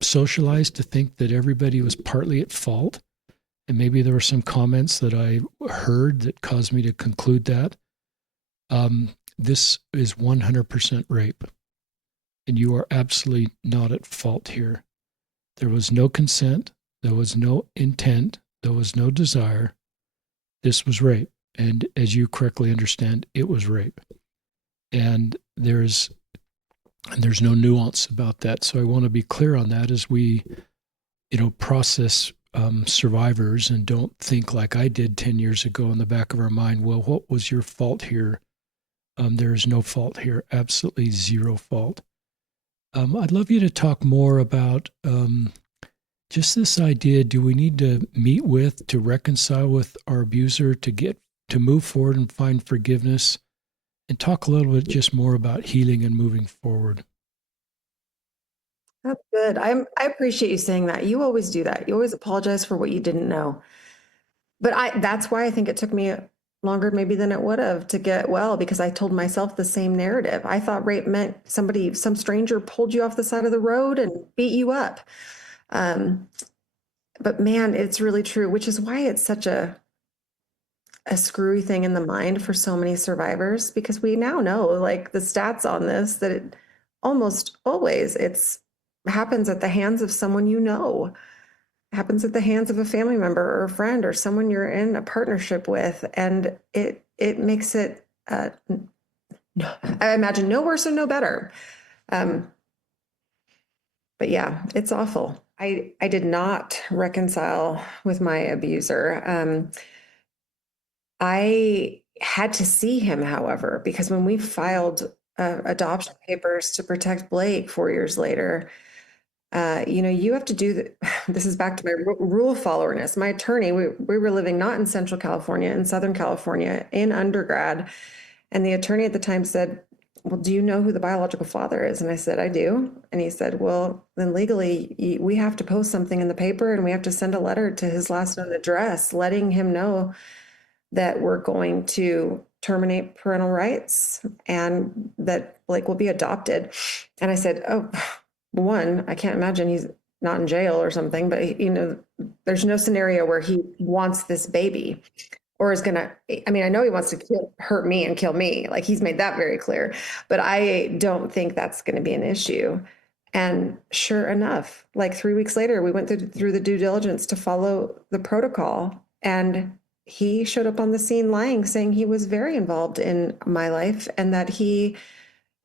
socialized to think that everybody was partly at fault. And maybe there were some comments that I heard that caused me to conclude that. This is 100% rape. And you are absolutely not at fault here. There was no consent. There was no intent. There was no desire. This was rape. And as you correctly understand, it was rape. And there's no nuance about that. So I want to be clear on that as we, process survivors and don't think like I did 10 years ago in the back of our mind, well, what was your fault here? There is no fault here, absolutely zero fault. I'd love you to talk more about just this idea. Do we need to meet with, to reconcile with our abuser, to move forward and find forgiveness? And talk a little bit just more about healing and moving forward. That's good. I appreciate you saying that. You always do that. You always apologize for what you didn't know. But that's why I think it took me longer maybe than it would have to get well, because I told myself the same narrative. I thought rape meant some stranger pulled you off the side of the road and beat you up. But man, it's really true, which is why it's such a screwy thing in the mind for so many survivors, because we now know, like, the stats on this, that it almost always happens at the hands of someone happens at the hands of a family member or a friend or someone you're in a partnership with, and it makes it I imagine no worse or no better. But yeah, it's awful. I did not reconcile with my abuser. I had to see him, however, because when we filed adoption papers to protect Blake 4 years later, you have to do this is back to my rule followerness. My attorney, we were living not in Central California, in Southern California, in undergrad. And the attorney at the time said, well, do you know who the biological father is? And I said, I do. And he said, well, then legally, we have to post something in the paper and we have to send a letter to his last known address, letting him know that we're going to terminate parental rights and that Blake will be adopted. And I said, oh, one, I can't imagine he's not in jail or something, but there's no scenario where he wants this baby or is gonna, I mean, I know he wants to hurt me and kill me. Like, he's made that very clear, but I don't think that's going to be an issue. And sure enough, like 3 weeks later, we went through the due diligence to follow the protocol, and he showed up on the scene lying, saying he was very involved in my life and that he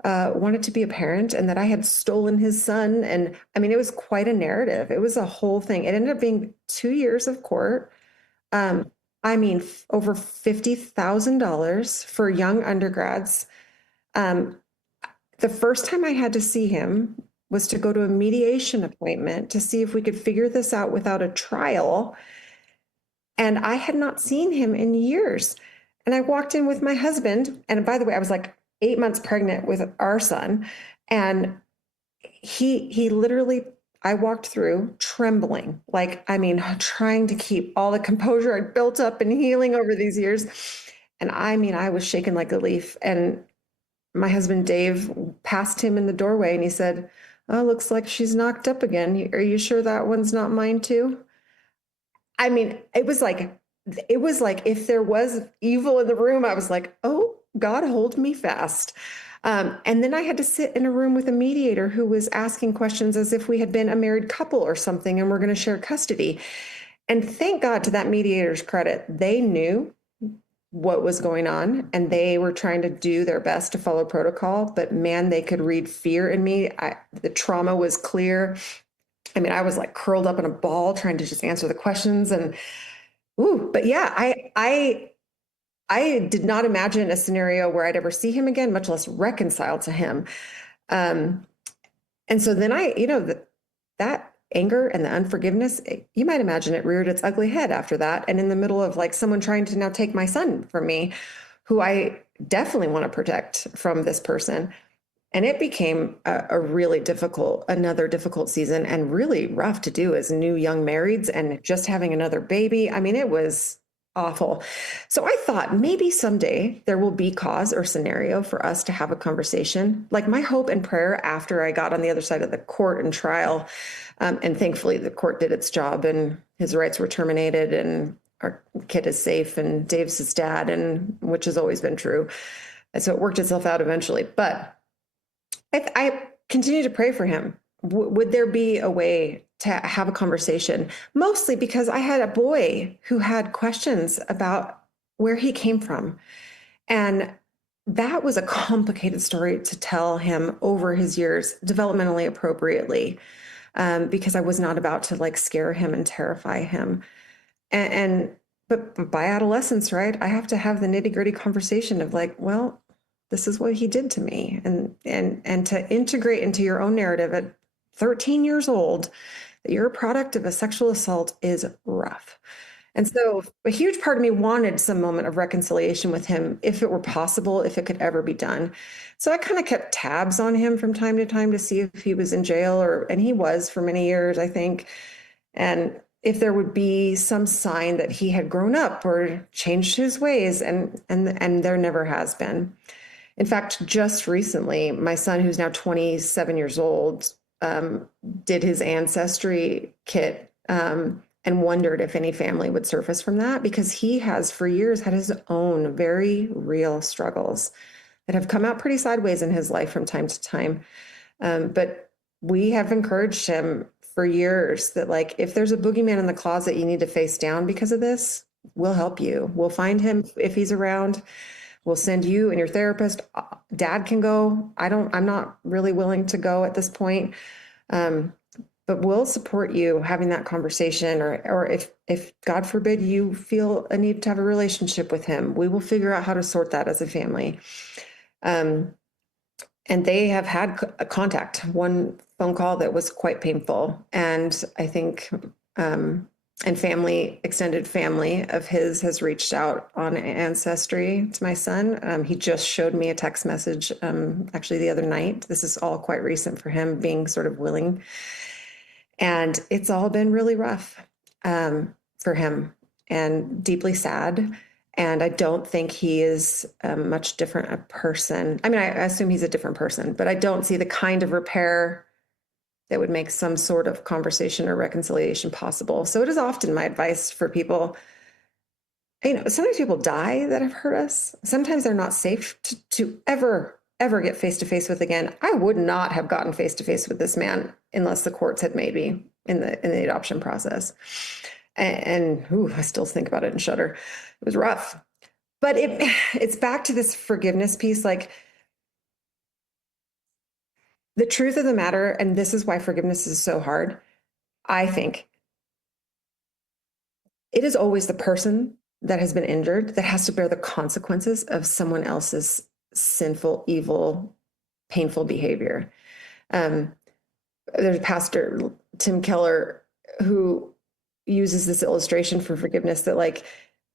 wanted to be a parent and that I had stolen his son. And I mean, it was quite a narrative. It was a whole thing. It ended up being 2 years of court. I mean, over $50,000 for young undergrads. The first time I had to see him was to go to a mediation appointment to see if we could figure this out without a trial. And I had not seen him in years. And I walked in with my husband. And by the way, I was like 8 months pregnant with our son. And he literally, I walked through trembling, like, I mean, trying to keep all the composure I'd built up and healing over these years. And I mean, I was shaken like a leaf. And my husband, Dave, passed him in the doorway and he said, oh, looks like she's knocked up again. Are you sure that one's not mine too? I mean, it was like if there was evil in the room, I was like, oh, God, hold me fast. And then I had to sit in a room with a mediator who was asking questions as if we had been a married couple or something and we're going to share custody. And thank God, to that mediator's credit, they knew what was going on and they were trying to do their best to follow protocol. But man, they could read fear in me. The trauma was clear. I mean, I was like curled up in a ball trying to just answer the questions. And but yeah, I did not imagine a scenario where I'd ever see him again, much less reconcile to him. And so then that anger and the unforgiveness, you might imagine it reared its ugly head after that. And in the middle of like someone trying to now take my son from me, who I definitely want to protect from this person. And it became another difficult season, and really rough to do as new young marrieds and just having another baby. I mean, it was awful. So I thought maybe someday there will be cause or scenario for us to have a conversation. Like, my hope and prayer after I got on the other side of the court and trial, and thankfully the court did its job and his rights were terminated and our kid is safe and Dave's his dad, and which has always been true. And so it worked itself out eventually. But I continue to pray for him. Would there be a way to have a conversation? Mostly because I had a boy who had questions about where he came from. And that was a complicated story to tell him over his years, developmentally appropriately. because I was not about to like scare him and terrify him. But by adolescence, right, I have to have the nitty-gritty conversation of like, well, this is what he did to me. And to integrate into your own narrative at 13 years old that you're a product of a sexual assault is rough. And so a huge part of me wanted some moment of reconciliation with him, if it were possible, if it could ever be done. So I kind of kept tabs on him from time to time to see if he was in jail, and he was for many years, I think. And if there would be some sign that he had grown up or changed his ways, and there never has been. In fact, just recently, my son, who's now 27 years old, did his ancestry kit, and wondered if any family would surface from that, because he has for years had his own very real struggles that have come out pretty sideways in his life from time to time. But we have encouraged him for years that like, if there's a boogeyman in the closet you need to face down because of this, we'll help you. We'll find him if he's around. We'll send you and your therapist. Dad can go. I'm not really willing to go at this point. But we'll support you having that conversation, or if God forbid you feel a need to have a relationship with him, we will figure out how to sort that as a family. And they have had contact, one phone call that was quite painful. And I think, and family, extended family of his has reached out on Ancestry to my son. He just showed me a text message, actually the other night. This is all quite recent for him, being sort of willing. And it's all been really rough for him and deeply sad. And I don't think he is much different a person. I mean, I assume he's a different person, but I don't see the kind of repair that would make some sort of conversation or reconciliation possible. So it is often my advice for people. Sometimes people die that have hurt us. Sometimes they're not safe to ever get face to face with again. I would not have gotten face to face with this man unless the courts had made me in the adoption process. And I still think about it and shudder. It was rough, but it's back to this forgiveness piece. Like, the truth of the matter, and this is why forgiveness is so hard, I think it is always the person that has been injured that has to bear the consequences of someone else's sinful, evil, painful behavior. There's Pastor Tim Keller who uses this illustration for forgiveness that, like,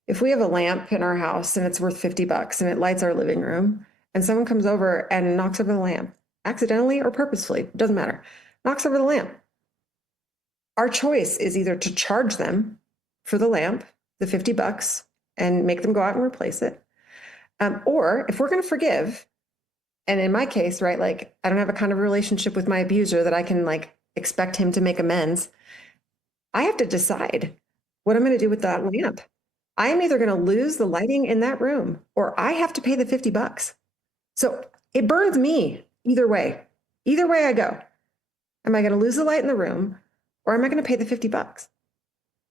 if we have a lamp in our house and it's worth $50 and it lights our living room, and someone comes over and knocks over the lamp, accidentally or purposefully, doesn't matter, knocks over the lamp, our choice is either to charge them for the lamp, the $50, and make them go out and replace it. Or if we're going to forgive, and in my case, right, like, I don't have a kind of relationship with my abuser that I can like expect him to make amends. I have to decide what I'm going to do with that lamp. I am either going to lose the lighting in that room, or I have to pay the $50. So it burns me either way. Either way I go. Am I going to lose the light in the room, or am I going to pay the $50?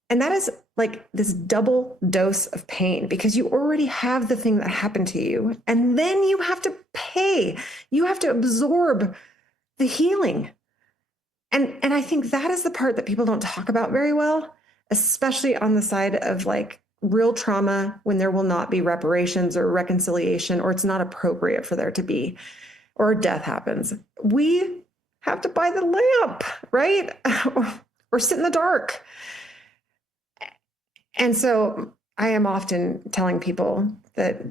And that is like this double dose of pain, because you already have the thing that happened to you, and then you have to pay. You have to absorb the healing. And I think that is the part that people don't talk about very well, especially on the side of like real trauma, when there will not be reparations or reconciliation, or it's not appropriate for there to be, or death happens. We have to buy the lamp, right? Or sit in the dark. And so I am often telling people that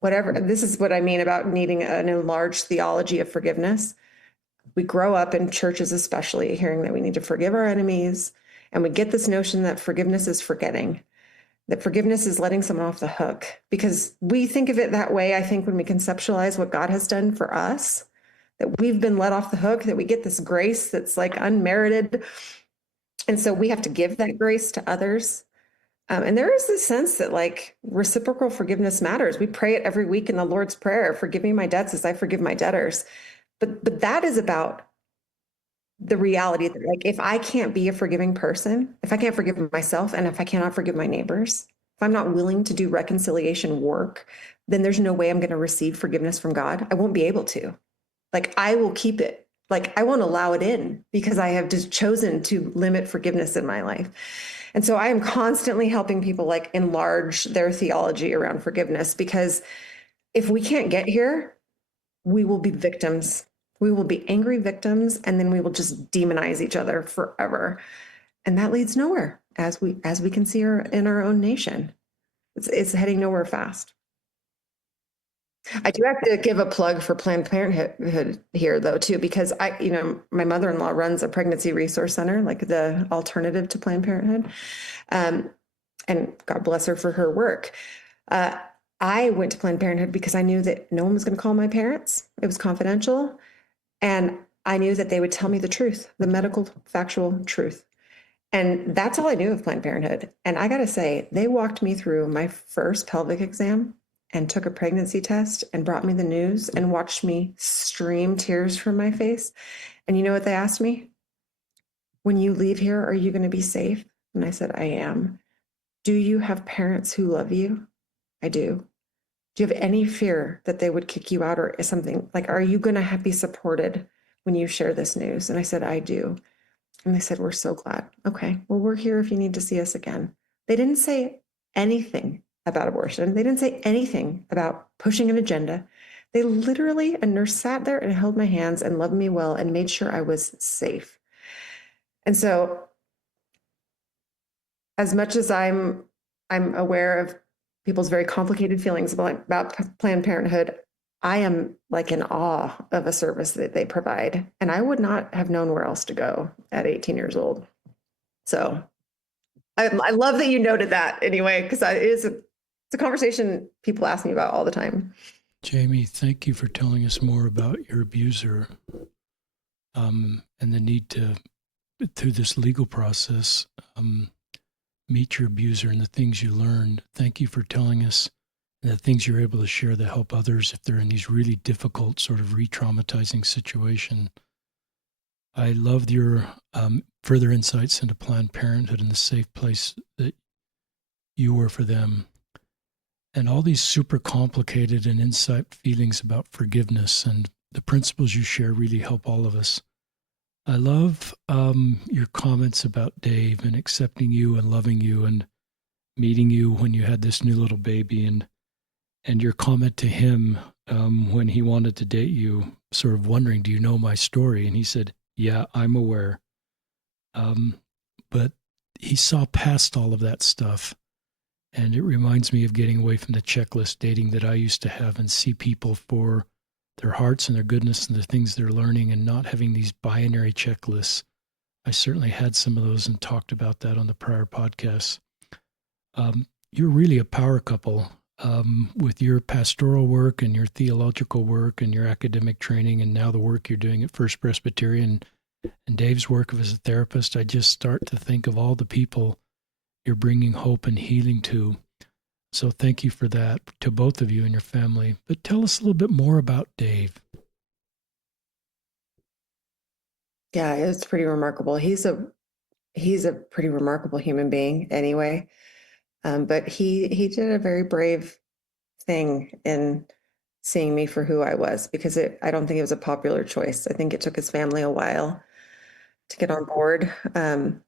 this is what I mean about needing an enlarged theology of forgiveness. We grow up in churches, especially, hearing that we need to forgive our enemies. And we get this notion that forgiveness is forgetting, that forgiveness is letting someone off the hook, because we think of it that way. I think when we conceptualize what God has done for us, that we've been let off the hook, that we get this grace that's like unmerited. And so we have to give that grace to others. And there is this sense that like reciprocal forgiveness matters. We pray it every week in the Lord's Prayer: forgive me my debts as I forgive my debtors. But that is about the reality that, like, if I can't be a forgiving person, if I can't forgive myself, and if I cannot forgive my neighbors, if I'm not willing to do reconciliation work, then there's no way I'm going to receive forgiveness from God. I won't be able to. Like, I will keep it Like, I won't allow it in because I have just chosen to limit forgiveness in my life. And so I am constantly helping people like enlarge their theology around forgiveness, because if we can't get here, we will be victims. We will be angry victims, and then we will just demonize each other forever. And that leads nowhere, as we can see in our own nation. It's heading nowhere fast. I do have to give a plug for Planned Parenthood here, though, too, because my mother-in-law runs a pregnancy resource center, like the alternative to Planned Parenthood. And God bless her for her work. I went to Planned Parenthood because I knew that no one was going to call my parents. It was confidential. And I knew that they would tell me the truth, the medical, factual truth. And that's all I knew of Planned Parenthood. And I got to say, they walked me through my first pelvic exam and took a pregnancy test and brought me the news and watched me stream tears from my face. And you know what they asked me? When you leave here, are you going to be safe? And I said, I am. Do you have parents who love you? I do. Do you have any fear that they would kick you out or something? Like, are you going to be supported when you share this news? And I said, I do. And they said, we're so glad. Okay, well, we're here if you need to see us again. They didn't say anything about abortion. They didn't say anything about pushing an agenda. They literally, a nurse sat there and held my hands and loved me well and made sure I was safe. And so, as much as I'm aware of people's very complicated feelings about Planned Parenthood, I am like in awe of a service that they provide. And I would not have known where else to go at 18 years old. So I love that you noted that anyway, because it's a conversation people ask me about all the time. Jamie, thank you for telling us more about your abuser, and the need to, through this legal process, meet your abuser and the things you learned. Thank you for telling us the things you're able to share that help others if they're in these really difficult, sort of re-traumatizing situation. I loved your further insights into Planned Parenthood and the safe place that you were for them. And all these super complicated and insight feelings about forgiveness and the principles you share really help all of us. I love your comments about Dave and accepting you and loving you and meeting you when you had this new little baby, and your comment to him when he wanted to date you, sort of wondering, do you know my story? And he said, yeah, I'm aware. But he saw past all of that stuff. And it reminds me of getting away from the checklist dating that I used to have and see people for their hearts and their goodness and the things they're learning and not having these binary checklists. I certainly had some of those and talked about that on the prior podcasts. You're really a power couple with your pastoral work and your theological work and your academic training and now the work you're doing at First Presbyterian and Dave's work as a therapist. I just start to think of all the people you're bringing hope and healing to. So thank you for that to both of you and your family. But tell us a little bit more about Dave. Yeah, it's pretty remarkable. He's a pretty remarkable human being anyway. But he did a very brave thing in seeing me for who I was, because I don't think it was a popular choice. I think it took his family a while to get on board, and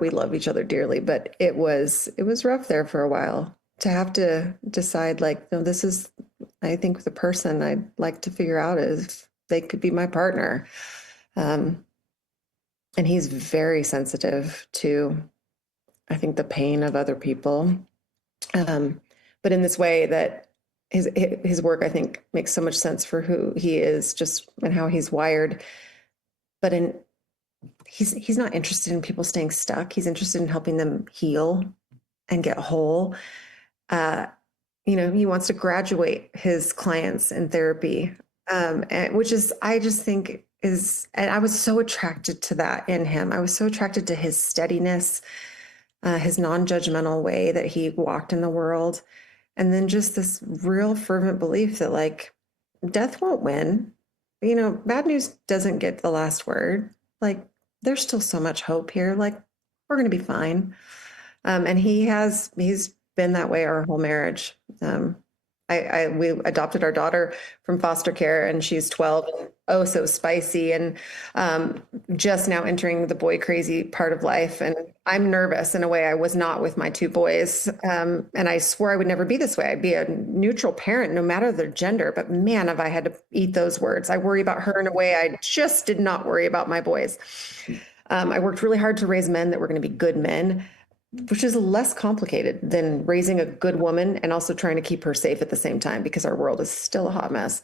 we love each other dearly, but it was rough there for a while to have to decide, like, no, this is, I think, the person I'd like to figure out if they could be my partner. And he's very sensitive to, I think, the pain of other people. But in this way that his work, I think, makes so much sense for who he is, just and how he's wired. But he's not interested in people staying stuck. He's interested in helping them heal and get whole. He wants to graduate his clients in therapy, which is, I just think and I was so attracted to that in him. I was so attracted to his steadiness, his non-judgmental way that he walked in the world. And then just this real fervent belief that, like, death won't win. Bad news doesn't get the last word. Like, there's still so much hope here. Like, we're going to be fine. And he's been that way our whole marriage. We adopted our daughter from foster care, and she's 12 and oh so spicy, and just now entering the boy crazy part of life. And I'm nervous in a way I was not with my two boys. And I swore I would never be this way. I'd be a neutral parent, no matter their gender. But man, have I had to eat those words. I worry about her in a way I just did not worry about my boys. I worked really hard to raise men that were going to be good men, which is less complicated than raising a good woman and also trying to keep her safe at the same time, because our world is still a hot mess.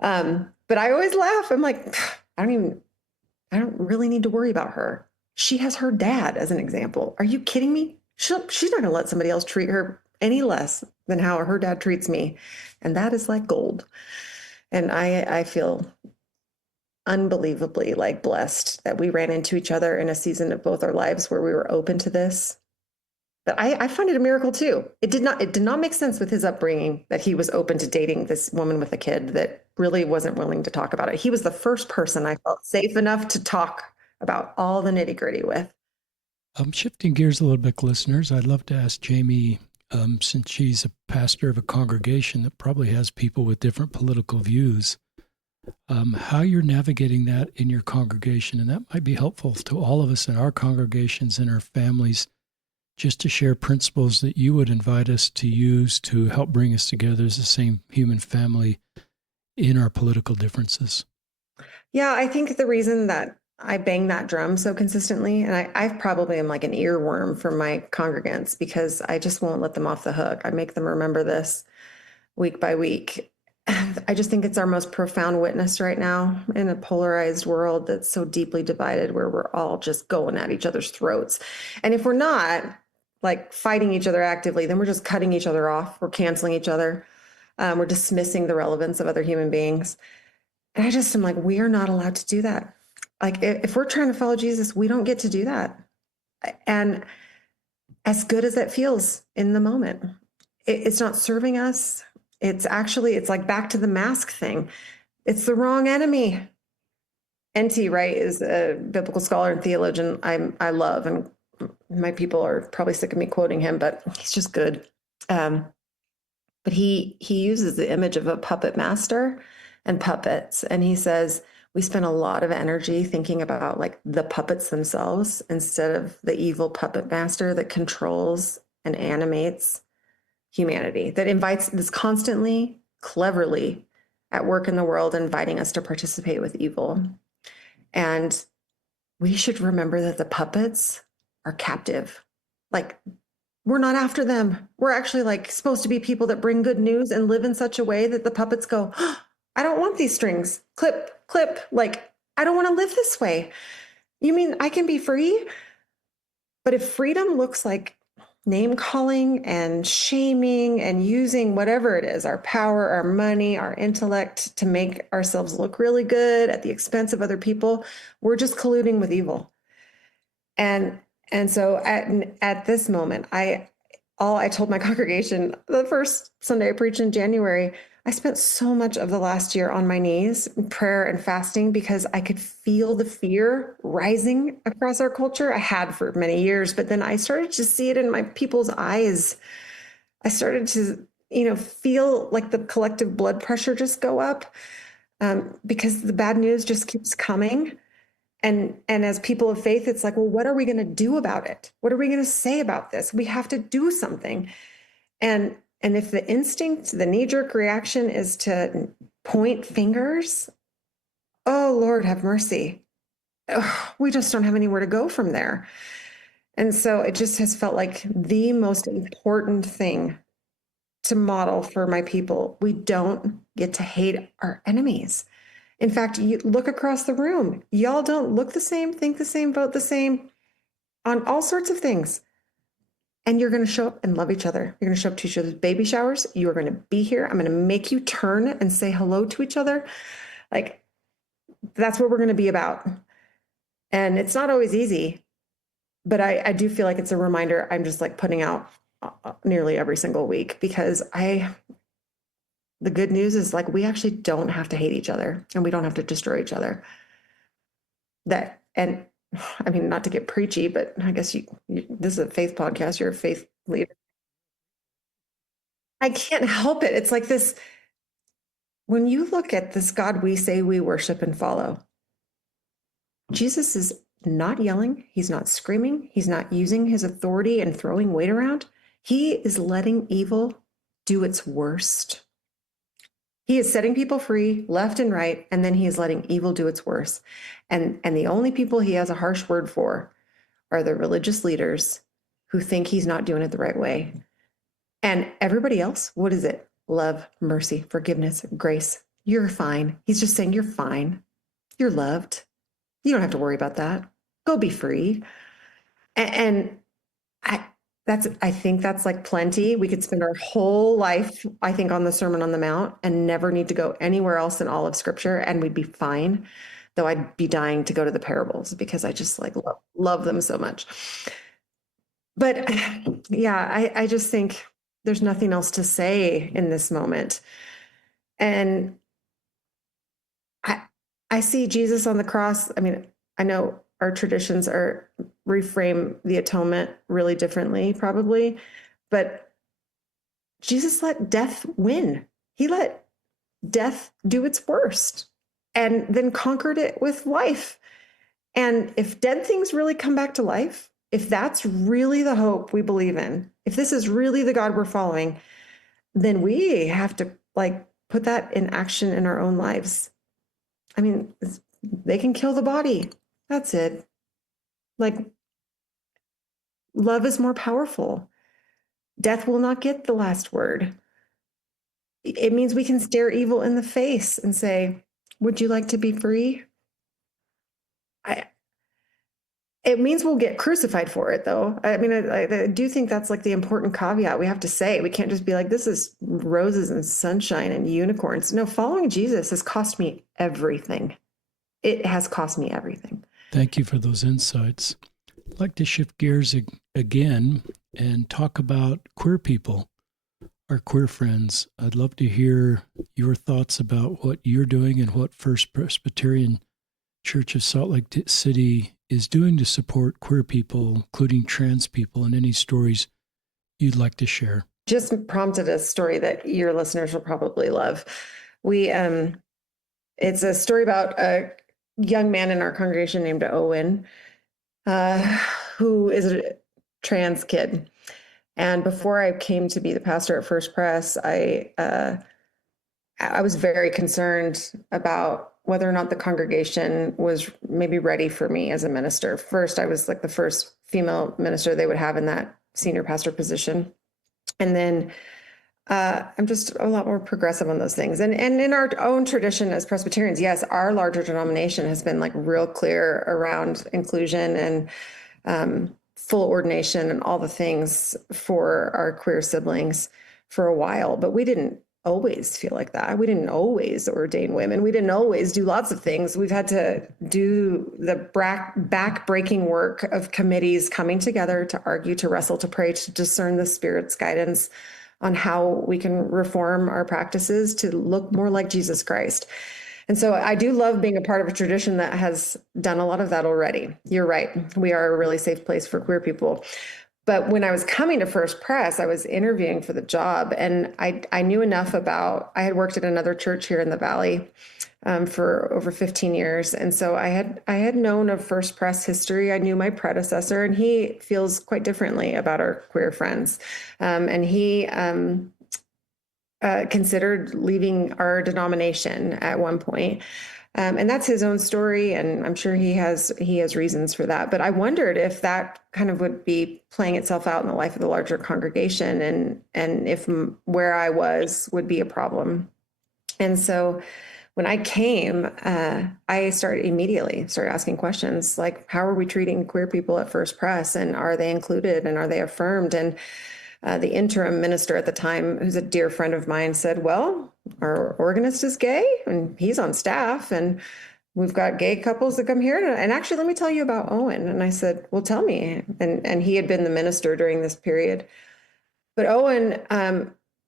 But I always laugh. I'm like, I don't really need to worry about her. She has her dad as an example. Are you kidding me? She's not going to let somebody else treat her any less than how her dad treats me. And that is like gold. And I feel unbelievably like blessed that we ran into each other in a season of both our lives where we were open to this. But I find it a miracle too. It did not make sense with his upbringing that he was open to dating this woman with a kid that really wasn't willing to talk about it. He was the first person I felt safe enough to talk about all the nitty gritty with. Shifting gears a little bit, listeners, I'd love to ask Jamie, since she's a pastor of a congregation that probably has people with different political views, how you're navigating that in your congregation. And that might be helpful to all of us in our congregations and our families, just to share principles that you would invite us to use to help bring us together as the same human family in our political differences. Yeah, I think the reason that I bang that drum so consistently, and I probably am like an earworm for my congregants, because I just won't let them off the hook. I make them remember this week by week. I just think it's our most profound witness right now in a polarized world that's so deeply divided, where we're all just going at each other's throats. And if we're not like fighting each other actively, then we're just cutting each other off. We're canceling each other. We're dismissing the relevance of other human beings. And I just am like, we are not allowed to do that. Like, if we're trying to follow Jesus, we don't get to do that. And as good as that feels in the moment, it's not serving us. It's like back to the mask thing. It's the wrong enemy. N.T. Wright is a biblical scholar and theologian I love, and my people are probably sick of me quoting him, but he's just good. But he uses the image of a puppet master and puppets, and he says we spend a lot of energy thinking about like the puppets themselves instead of the evil puppet master that controls and animates humanity, that invites this constantly, cleverly at work in the world, inviting us to participate with evil. And we should remember that the puppets are captive. Like, we're not after them. We're actually like supposed to be people that bring good news and live in such a way that the puppets go, oh, I don't want these strings. Clip, clip. Like, I don't want to live this way. You mean I can be free? But if freedom looks like name calling and shaming and using whatever it is, our power, our money, our intellect, to make ourselves look really good at the expense of other people, we're just colluding with evil. And so at this moment, I told my congregation the first Sunday I preached in January, I spent so much of the last year on my knees in prayer and fasting, because I could feel the fear rising across our culture. I had for many years, but then I started to see it in my people's eyes. I started to, feel like the collective blood pressure just go up, because the bad news just keeps coming. And as people of faith, it's like, well, what are we going to do about it? What are we going to say about this? We have to do something. And if the instinct, the knee-jerk reaction is to point fingers, oh, Lord, have mercy. Ugh, we just don't have anywhere to go from there. And so it just has felt like the most important thing to model for my people. We don't get to hate our enemies. In fact, you look across the room. Y'all don't look the same, think the same, vote the same on all sorts of things. And you're going to show up and love each other. You're going to show up to each other's baby showers. You are going to be here. I'm going to make you turn and say hello to each other. Like, that's what we're going to be about. And it's not always easy, but I do feel like it's a reminder I'm just like putting out nearly every single week, because the good news is like, we actually don't have to hate each other, and we don't have to destroy each other. And I mean, not to get preachy, but I guess you this is a faith podcast. You're a faith leader. I can't help it. It's like this, when you look at this God we say we worship and follow, Jesus is not yelling, he's not screaming, he's not using his authority and throwing weight around. He is letting evil do its worst. He is setting people free left and right, and then he is letting evil do its worst. And the only people he has a harsh word for are the religious leaders who think he's not doing it the right way. And everybody else, what is it? Love, mercy, forgiveness, grace. You're fine. He's just saying you're fine. You're loved. You don't have to worry about that. Go be free. And I think that's like plenty. We could spend our whole life, I think, on the Sermon on the Mount and never need to go anywhere else in all of Scripture, and we'd be fine. Though I'd be dying to go to the parables because I just like love them so much. But yeah, I just think there's nothing else to say in this moment. And I see Jesus on the cross. I mean, I know our traditions are reframe the atonement really differently, probably, but Jesus let death win. He let death do its worst and then conquered it with life. And if dead things really come back to life, if that's really the hope we believe in, if this is really the God we're following, then we have to like put that in action in our own lives. I mean, they can kill the body. That's it. Like, love is more powerful. Death will not get the last word. It means we can stare evil in the face and say, would you like to be free? It means we'll get crucified for it, though. I mean, I do think that's like the important caveat we have to say. We can't just be like, this is roses and sunshine and unicorns. No, following Jesus has cost me everything. It has cost me everything. Thank you for those insights. I'd like to shift gears again and talk about queer people, our queer friends. I'd love to hear your thoughts about what you're doing and what First Presbyterian Church of Salt Lake City is doing to support queer people, including trans people, and any stories you'd like to share. Just prompted a story that your listeners will probably love. It's a story about a young man in our congregation named Owen, who is a trans kid. And before I came to be the pastor at First Pres, I was very concerned about whether or not the congregation was maybe ready for me as a minister. First, I was like the first female minister they would have in that senior pastor position. And then I'm just a lot more progressive on those things. And in our own tradition as Presbyterians, yes, our larger denomination has been like real clear around inclusion and full ordination and all the things for our queer siblings for a while, but we didn't always feel like that. We didn't always ordain women. We didn't always do lots of things. We've had to do the back-breaking work of committees coming together to argue, to wrestle, to pray, to discern the Spirit's guidance on how we can reform our practices to look more like Jesus Christ. And so I do love being a part of a tradition that has done a lot of that already. You're right. We are a really safe place for queer people. But when I was coming to First Pres, I was interviewing for the job, and I knew enough about, I had worked at another church here in the Valley for over 15 years. And so I had known of First Pres history. I knew my predecessor, and he feels quite differently about our queer friends. And he considered leaving our denomination at one point. And that's his own story, and I'm sure he has reasons for that. But I wondered if that kind of would be playing itself out in the life of the larger congregation, and if where I was would be a problem. And so when I came, I started asking questions like, how are we treating queer people at First Pres, and are they included, and are they affirmed? And the interim minister at the time, who's a dear friend of mine, said, well, our organist is gay and he's on staff, and we've got gay couples that come here. And actually, let me tell you about Owen. And I said, well, tell me. And he had been the minister during this period. But Owen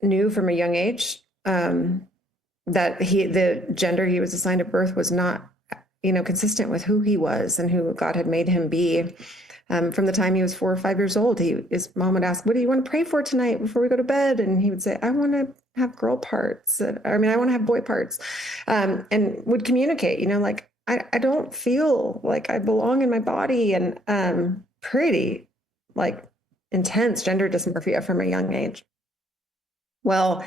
knew from a young age that the gender he was assigned at birth was not, consistent with who he was and who God had made him be. From the time he was 4 or 5 years old, his mom would ask, "What do you want to pray for tonight before we go to bed?" And he would say, "I want to have girl parts. I want to have boy parts," and would communicate, like, I don't feel like I belong in my body, and pretty like intense gender dysmorphia from a young age. Well,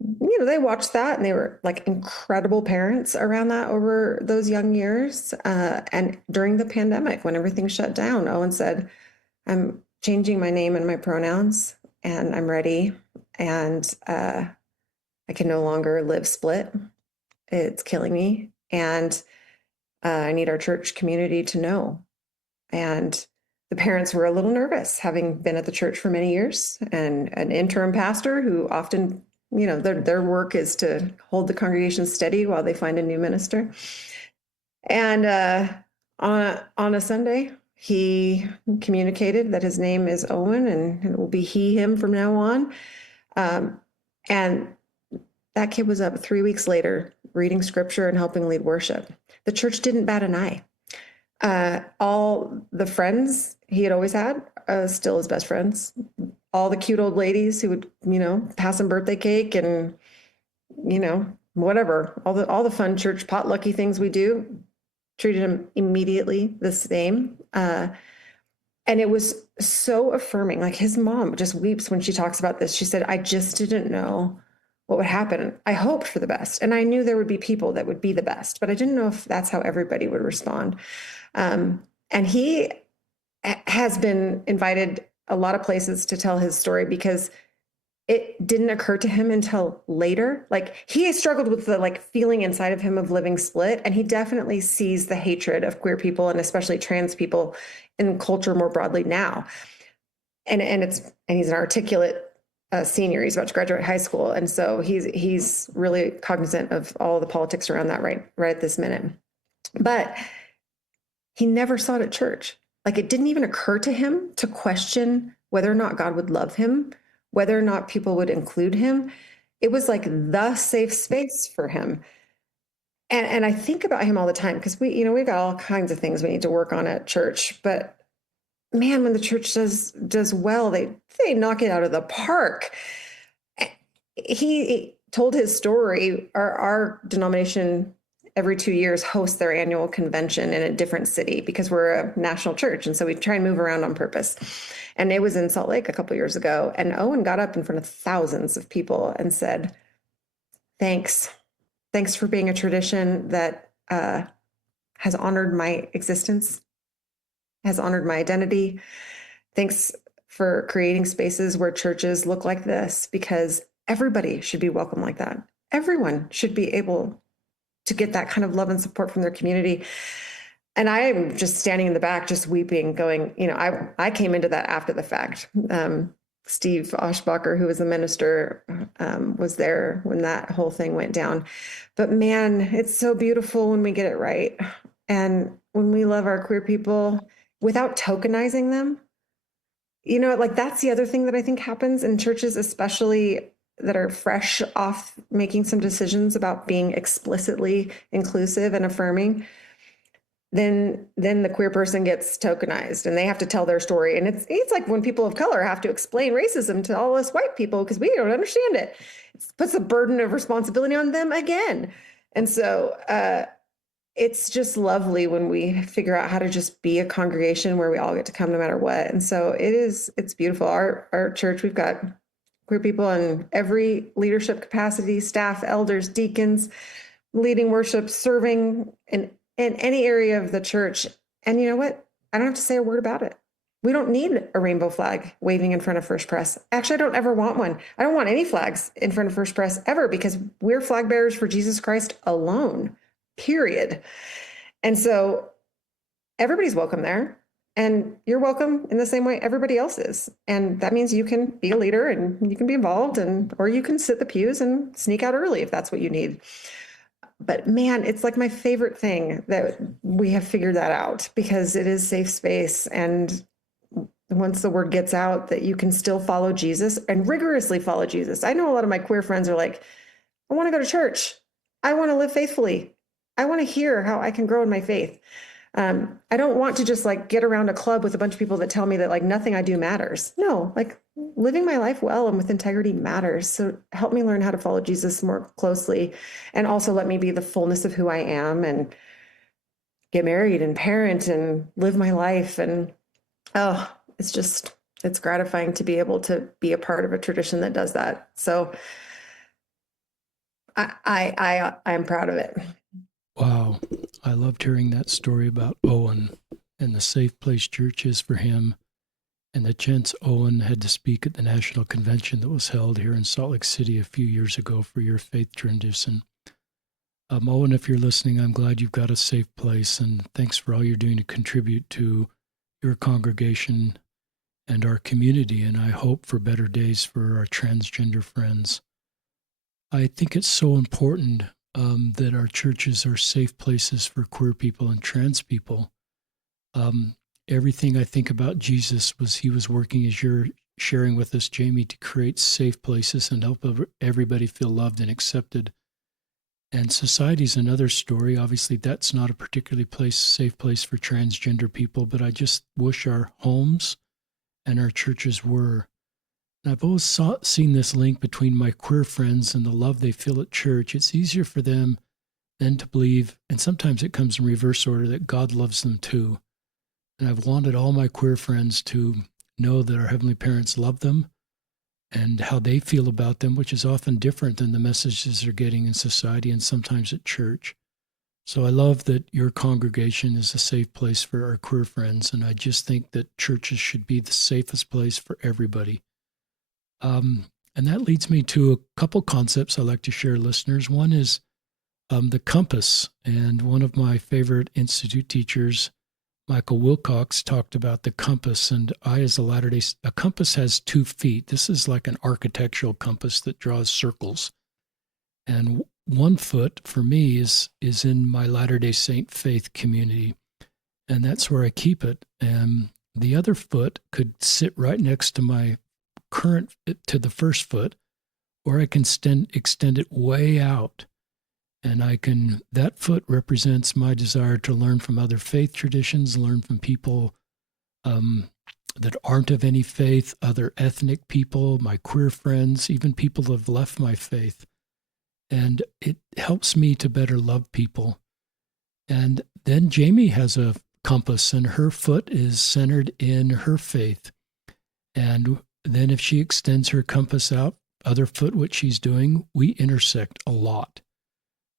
they watched that and they were like incredible parents around that over those young years. And during the pandemic, when everything shut down, Owen said, "I'm changing my name and my pronouns, and I'm ready. And I can no longer live split. It's killing me. And I need our church community to know." And the parents were a little nervous, having been at the church for many years, and an interim pastor who often, their work is to hold the congregation steady while they find a new minister. And on a Sunday, he communicated that his name is Owen, and it will be he, him from now on. And that kid was up 3 weeks later, reading scripture and helping lead worship. The church didn't bat an eye. All the friends he had always had, still his best friends. All the cute old ladies who would, pass him birthday cake and, whatever, all the fun church potlucky things we do, treated him immediately the same. And it was so affirming. Like, his mom just weeps when she talks about this. She said, "I just didn't know what would happen. I hoped for the best. And I knew there would be people that would be the best, but I didn't know if that's how everybody would respond." And he has been invited a lot of places to tell his story, because it didn't occur to him until later. Like, he struggled with the feeling inside of him of living split. And he definitely sees the hatred of queer people, and especially trans people, in culture more broadly now. And he's an articulate senior. He's about to graduate high school. And so he's really cognizant of all the politics around that right at this minute. But he never saw it at church. Like, it didn't even occur to him to question whether or not God would love him, whether or not people would include him. It was like the safe space for him. And I think about him all the time, because we've got all kinds of things we need to work on at church. But man, when the church does well, they knock it out of the park. He told his story. Our denomination every 2 years hosts their annual convention in a different city, because we're a national church. And so we try and move around on purpose. And it was in Salt Lake a couple of years ago. And Owen got up in front of thousands of people and said, Thanks for being a tradition that has honored my existence, has honored my identity. Thanks for creating spaces where churches look like this, because everybody should be welcome like that. Everyone should be able to get that kind of love and support from their community. And I'm just standing in the back, just weeping, going, I came into that after the fact. Steve Oshbacher, who was the minister, was there when that whole thing went down. But man, it's so beautiful when we get it right. And when we love our queer people without tokenizing them, that's the other thing that I think happens in churches, especially that are fresh off making some decisions about being explicitly inclusive and affirming. Then the queer person gets tokenized and they have to tell their story. And it's like when people of color have to explain racism to all us white people because we don't understand it. It puts a burden of responsibility on them again. And so it's just lovely when we figure out how to just be a congregation where we all get to come no matter what. And so it's beautiful. Our church, we've got queer people in every leadership capacity, staff, elders, deacons, leading worship, serving in any area of the church. And you know what? I don't have to say a word about it. We don't need a rainbow flag waving in front of First Pres. Actually, I don't ever want one. I don't want any flags in front of First Pres ever, because we're flag bearers for Jesus Christ alone, period. And so everybody's welcome there. And you're welcome in the same way everybody else is. And that means you can be a leader and you can be involved, or you can sit the pews and sneak out early if that's what you need. But man, it's like my favorite thing that we have figured that out, because it is safe space. And once the word gets out that you can still follow Jesus and rigorously follow Jesus. I know a lot of my queer friends are like, I want to go to church. I want to live faithfully. I want to hear how I can grow in my faith. I don't want to just like get around a club with a bunch of people that tell me that like nothing I do matters. No, like living my life well and with integrity matters. So help me learn how to follow Jesus more closely, and also let me be the fullness of who I am and get married and parent and live my life. And oh, it's gratifying to be able to be a part of a tradition that does that. So I'm proud of it. Wow. I loved hearing that story about Owen and the safe place church is for him, and the chance Owen had to speak at the national convention that was held here in Salt Lake City a few years ago for your faith tradition. Owen, if you're listening, I'm glad you've got a safe place, and thanks for all you're doing to contribute to your congregation and our community, and I hope for better days for our transgender friends. I think it's so important that our churches are safe places for queer people and trans people. Everything I think about Jesus was he was working, as you're sharing with us, Jamie, to create safe places and help everybody feel loved and accepted. And society's another story. Obviously, that's not a particularly safe place for transgender people, but I just wish our homes and our churches were. And I've always seen this link between my queer friends and the love they feel at church. It's easier for them then to believe, and sometimes it comes in reverse order, that God loves them too. And I've wanted all my queer friends to know that our Heavenly Parents love them and how they feel about them, which is often different than the messages they're getting in society and sometimes at church. So I love that your congregation is a safe place for our queer friends, and I just think that churches should be the safest place for everybody. And that leads me to a couple concepts I like to share with listeners. One is the compass, and one of my favorite Institute teachers, Michael Wilcox, talked about the compass, and I, as a compass has 2 feet. This is like an architectural compass that draws circles. And 1 foot for me is in my Latter-day Saint faith community, and that's where I keep it. And the other foot could sit right next to my to the first foot, or I can extend it way out. And that foot represents my desire to learn from other faith traditions, learn from people that aren't of any faith, other ethnic people, my queer friends, even people that have left my faith. And it helps me to better love people. And then Jamie has a compass, and her foot is centered in her faith. And then if she extends her compass out, other foot, what she's doing, we intersect a lot.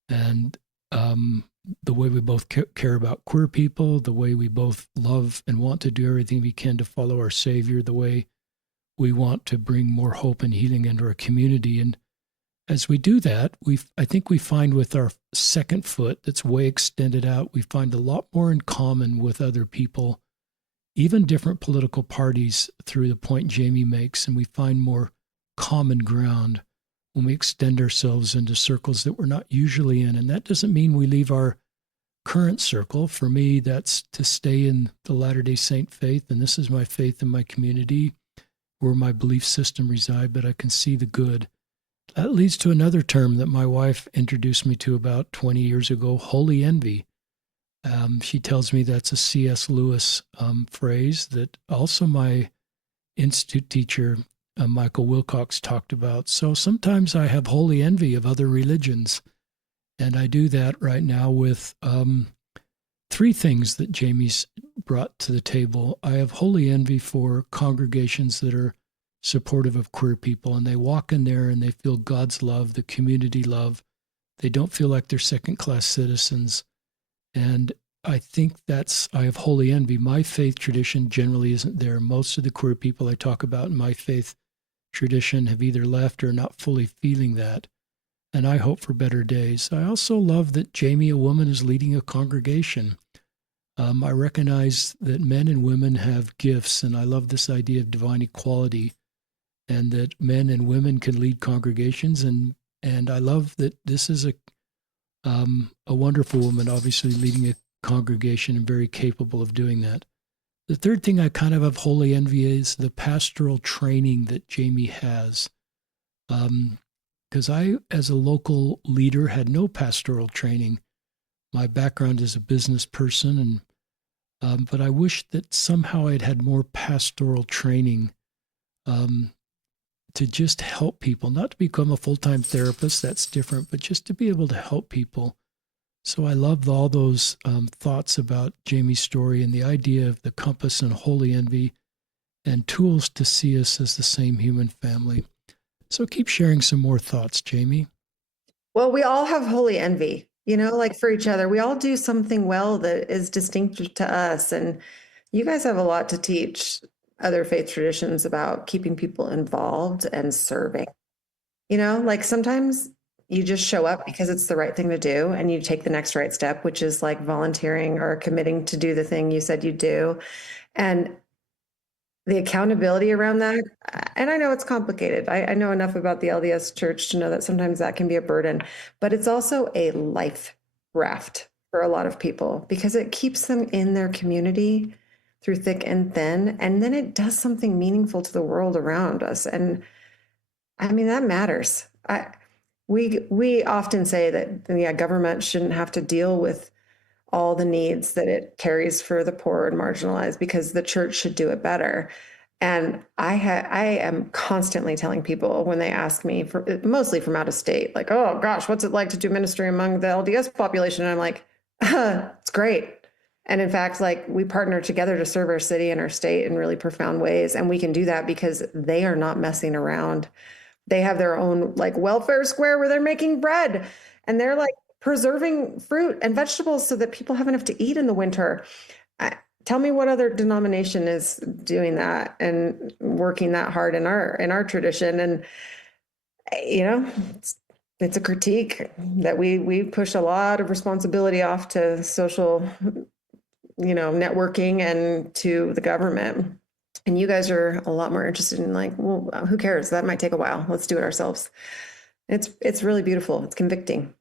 And the way we both care about queer people, the way we both love and want to do everything we can to follow our Savior, the way we want to bring more hope and healing into our community. And as we do that, I think we find with our second foot that's way extended out, we find a lot more in common with other people, even different political parties, through the point Jamie makes, and we find more common ground when we extend ourselves into circles that we're not usually in. And that doesn't mean we leave our current circle. For me, that's to stay in the Latter-day Saint faith, and this is my faith in my community where my belief system reside, but I can see the good. That leads to another term that my wife introduced me to about 20 years ago, holy envy. She tells me that's a C.S. Lewis phrase that also my Institute teacher, Michael Wilcox, talked about. So sometimes I have holy envy of other religions, and I do that right now with 3 things that Jamie's brought to the table. I have holy envy for congregations that are supportive of queer people, and they walk in there and they feel God's love, the community love. They don't feel like they're second-class citizens. And I think I have holy envy. My faith tradition generally isn't there. Most of the queer people I talk about in my faith tradition have either left or not fully feeling that. And I hope for better days. I also love that Jamie, a woman, is leading a congregation. I recognize that men and women have gifts, and I love this idea of divine equality, and that men and women can lead congregations. And I love that this is a wonderful woman, obviously leading a congregation and very capable of doing that. The third thing I kind of have holy envy is the pastoral training that Jamie has. Because I, as a local leader, had no pastoral training. My background is a business person, and But I wish that somehow I'd had more pastoral training um, to just help people, not to become a full-time therapist, that's different, but just to be able to help people. So I love all those thoughts about Jamie's story and the idea of the compass and holy envy and tools to see us as the same human family. So keep sharing some more thoughts, Jamie. Well, we all have holy envy, like for each other. We all do something well that is distinctive to us. And you guys have a lot to teach other faith traditions about keeping people involved and serving. Like sometimes you just show up because it's the right thing to do and you take the next right step, which is like volunteering or committing to do the thing you said you do. And the accountability around that, and I know it's complicated. I know enough about the LDS church to know that sometimes that can be a burden, but it's also a life raft for a lot of people because it keeps them in their community through thick and thin. And then it does something meaningful to the world around us. And I mean, that matters. We often say that government shouldn't have to deal with all the needs that it carries for the poor and marginalized because the church should do it better. And I am constantly telling people when they ask me, mostly from out of state, like, oh gosh, what's it like to do ministry among the LDS population? And I'm like, it's great. And in fact, like we partner together to serve our city and our state in really profound ways. And we can do that because they are not messing around. They have their own like welfare square where they're making bread and they're like preserving fruit and vegetables so that people have enough to eat in the winter. Tell me what other denomination is doing that and working that hard in our tradition. And it's a critique that we push a lot of responsibility off to social networking and to the government. And you guys are a lot more interested in like, well, who cares? That might take a while. Let's do it ourselves. It's really beautiful. It's convicting.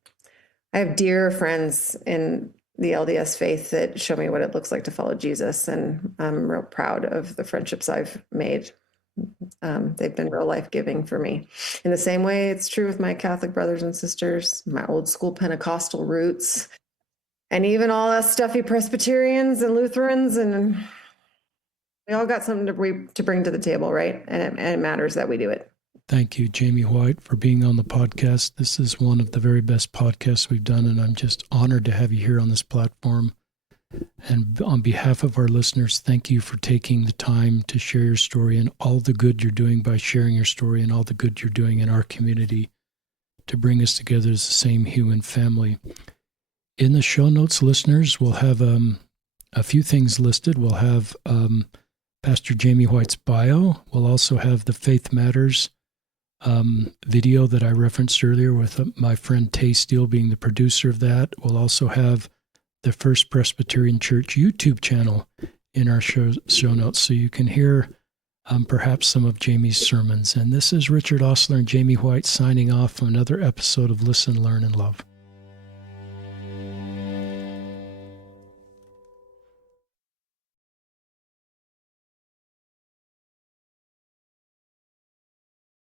I have dear friends in the LDS faith that show me what it looks like to follow Jesus. And I'm real proud of the friendships I've made. They've been real life-giving for me. In the same way, it's true with my Catholic brothers and sisters, my old school Pentecostal roots, and even all us stuffy Presbyterians and Lutherans. And we all got something to bring to the table, right? And it matters that we do it. Thank you, Jamie White, for being on the podcast. This is one of the very best podcasts we've done, and I'm just honored to have you here on this platform. And on behalf of our listeners, thank you for taking the time to share your story and all the good you're doing by sharing your story and all the good you're doing in our community to bring us together as the same human family. In the show notes, listeners, we'll have a few things listed. We'll have Pastor Jamie White's bio. We'll also have the Faith Matters video that I referenced earlier with my friend Tay Steele being the producer of that. We'll also have the First Presbyterian Church YouTube channel in our show notes so you can hear perhaps some of Jamie's sermons. And this is Richard Ostler and Jamie White signing off from another episode of Listen, Learn, and Love.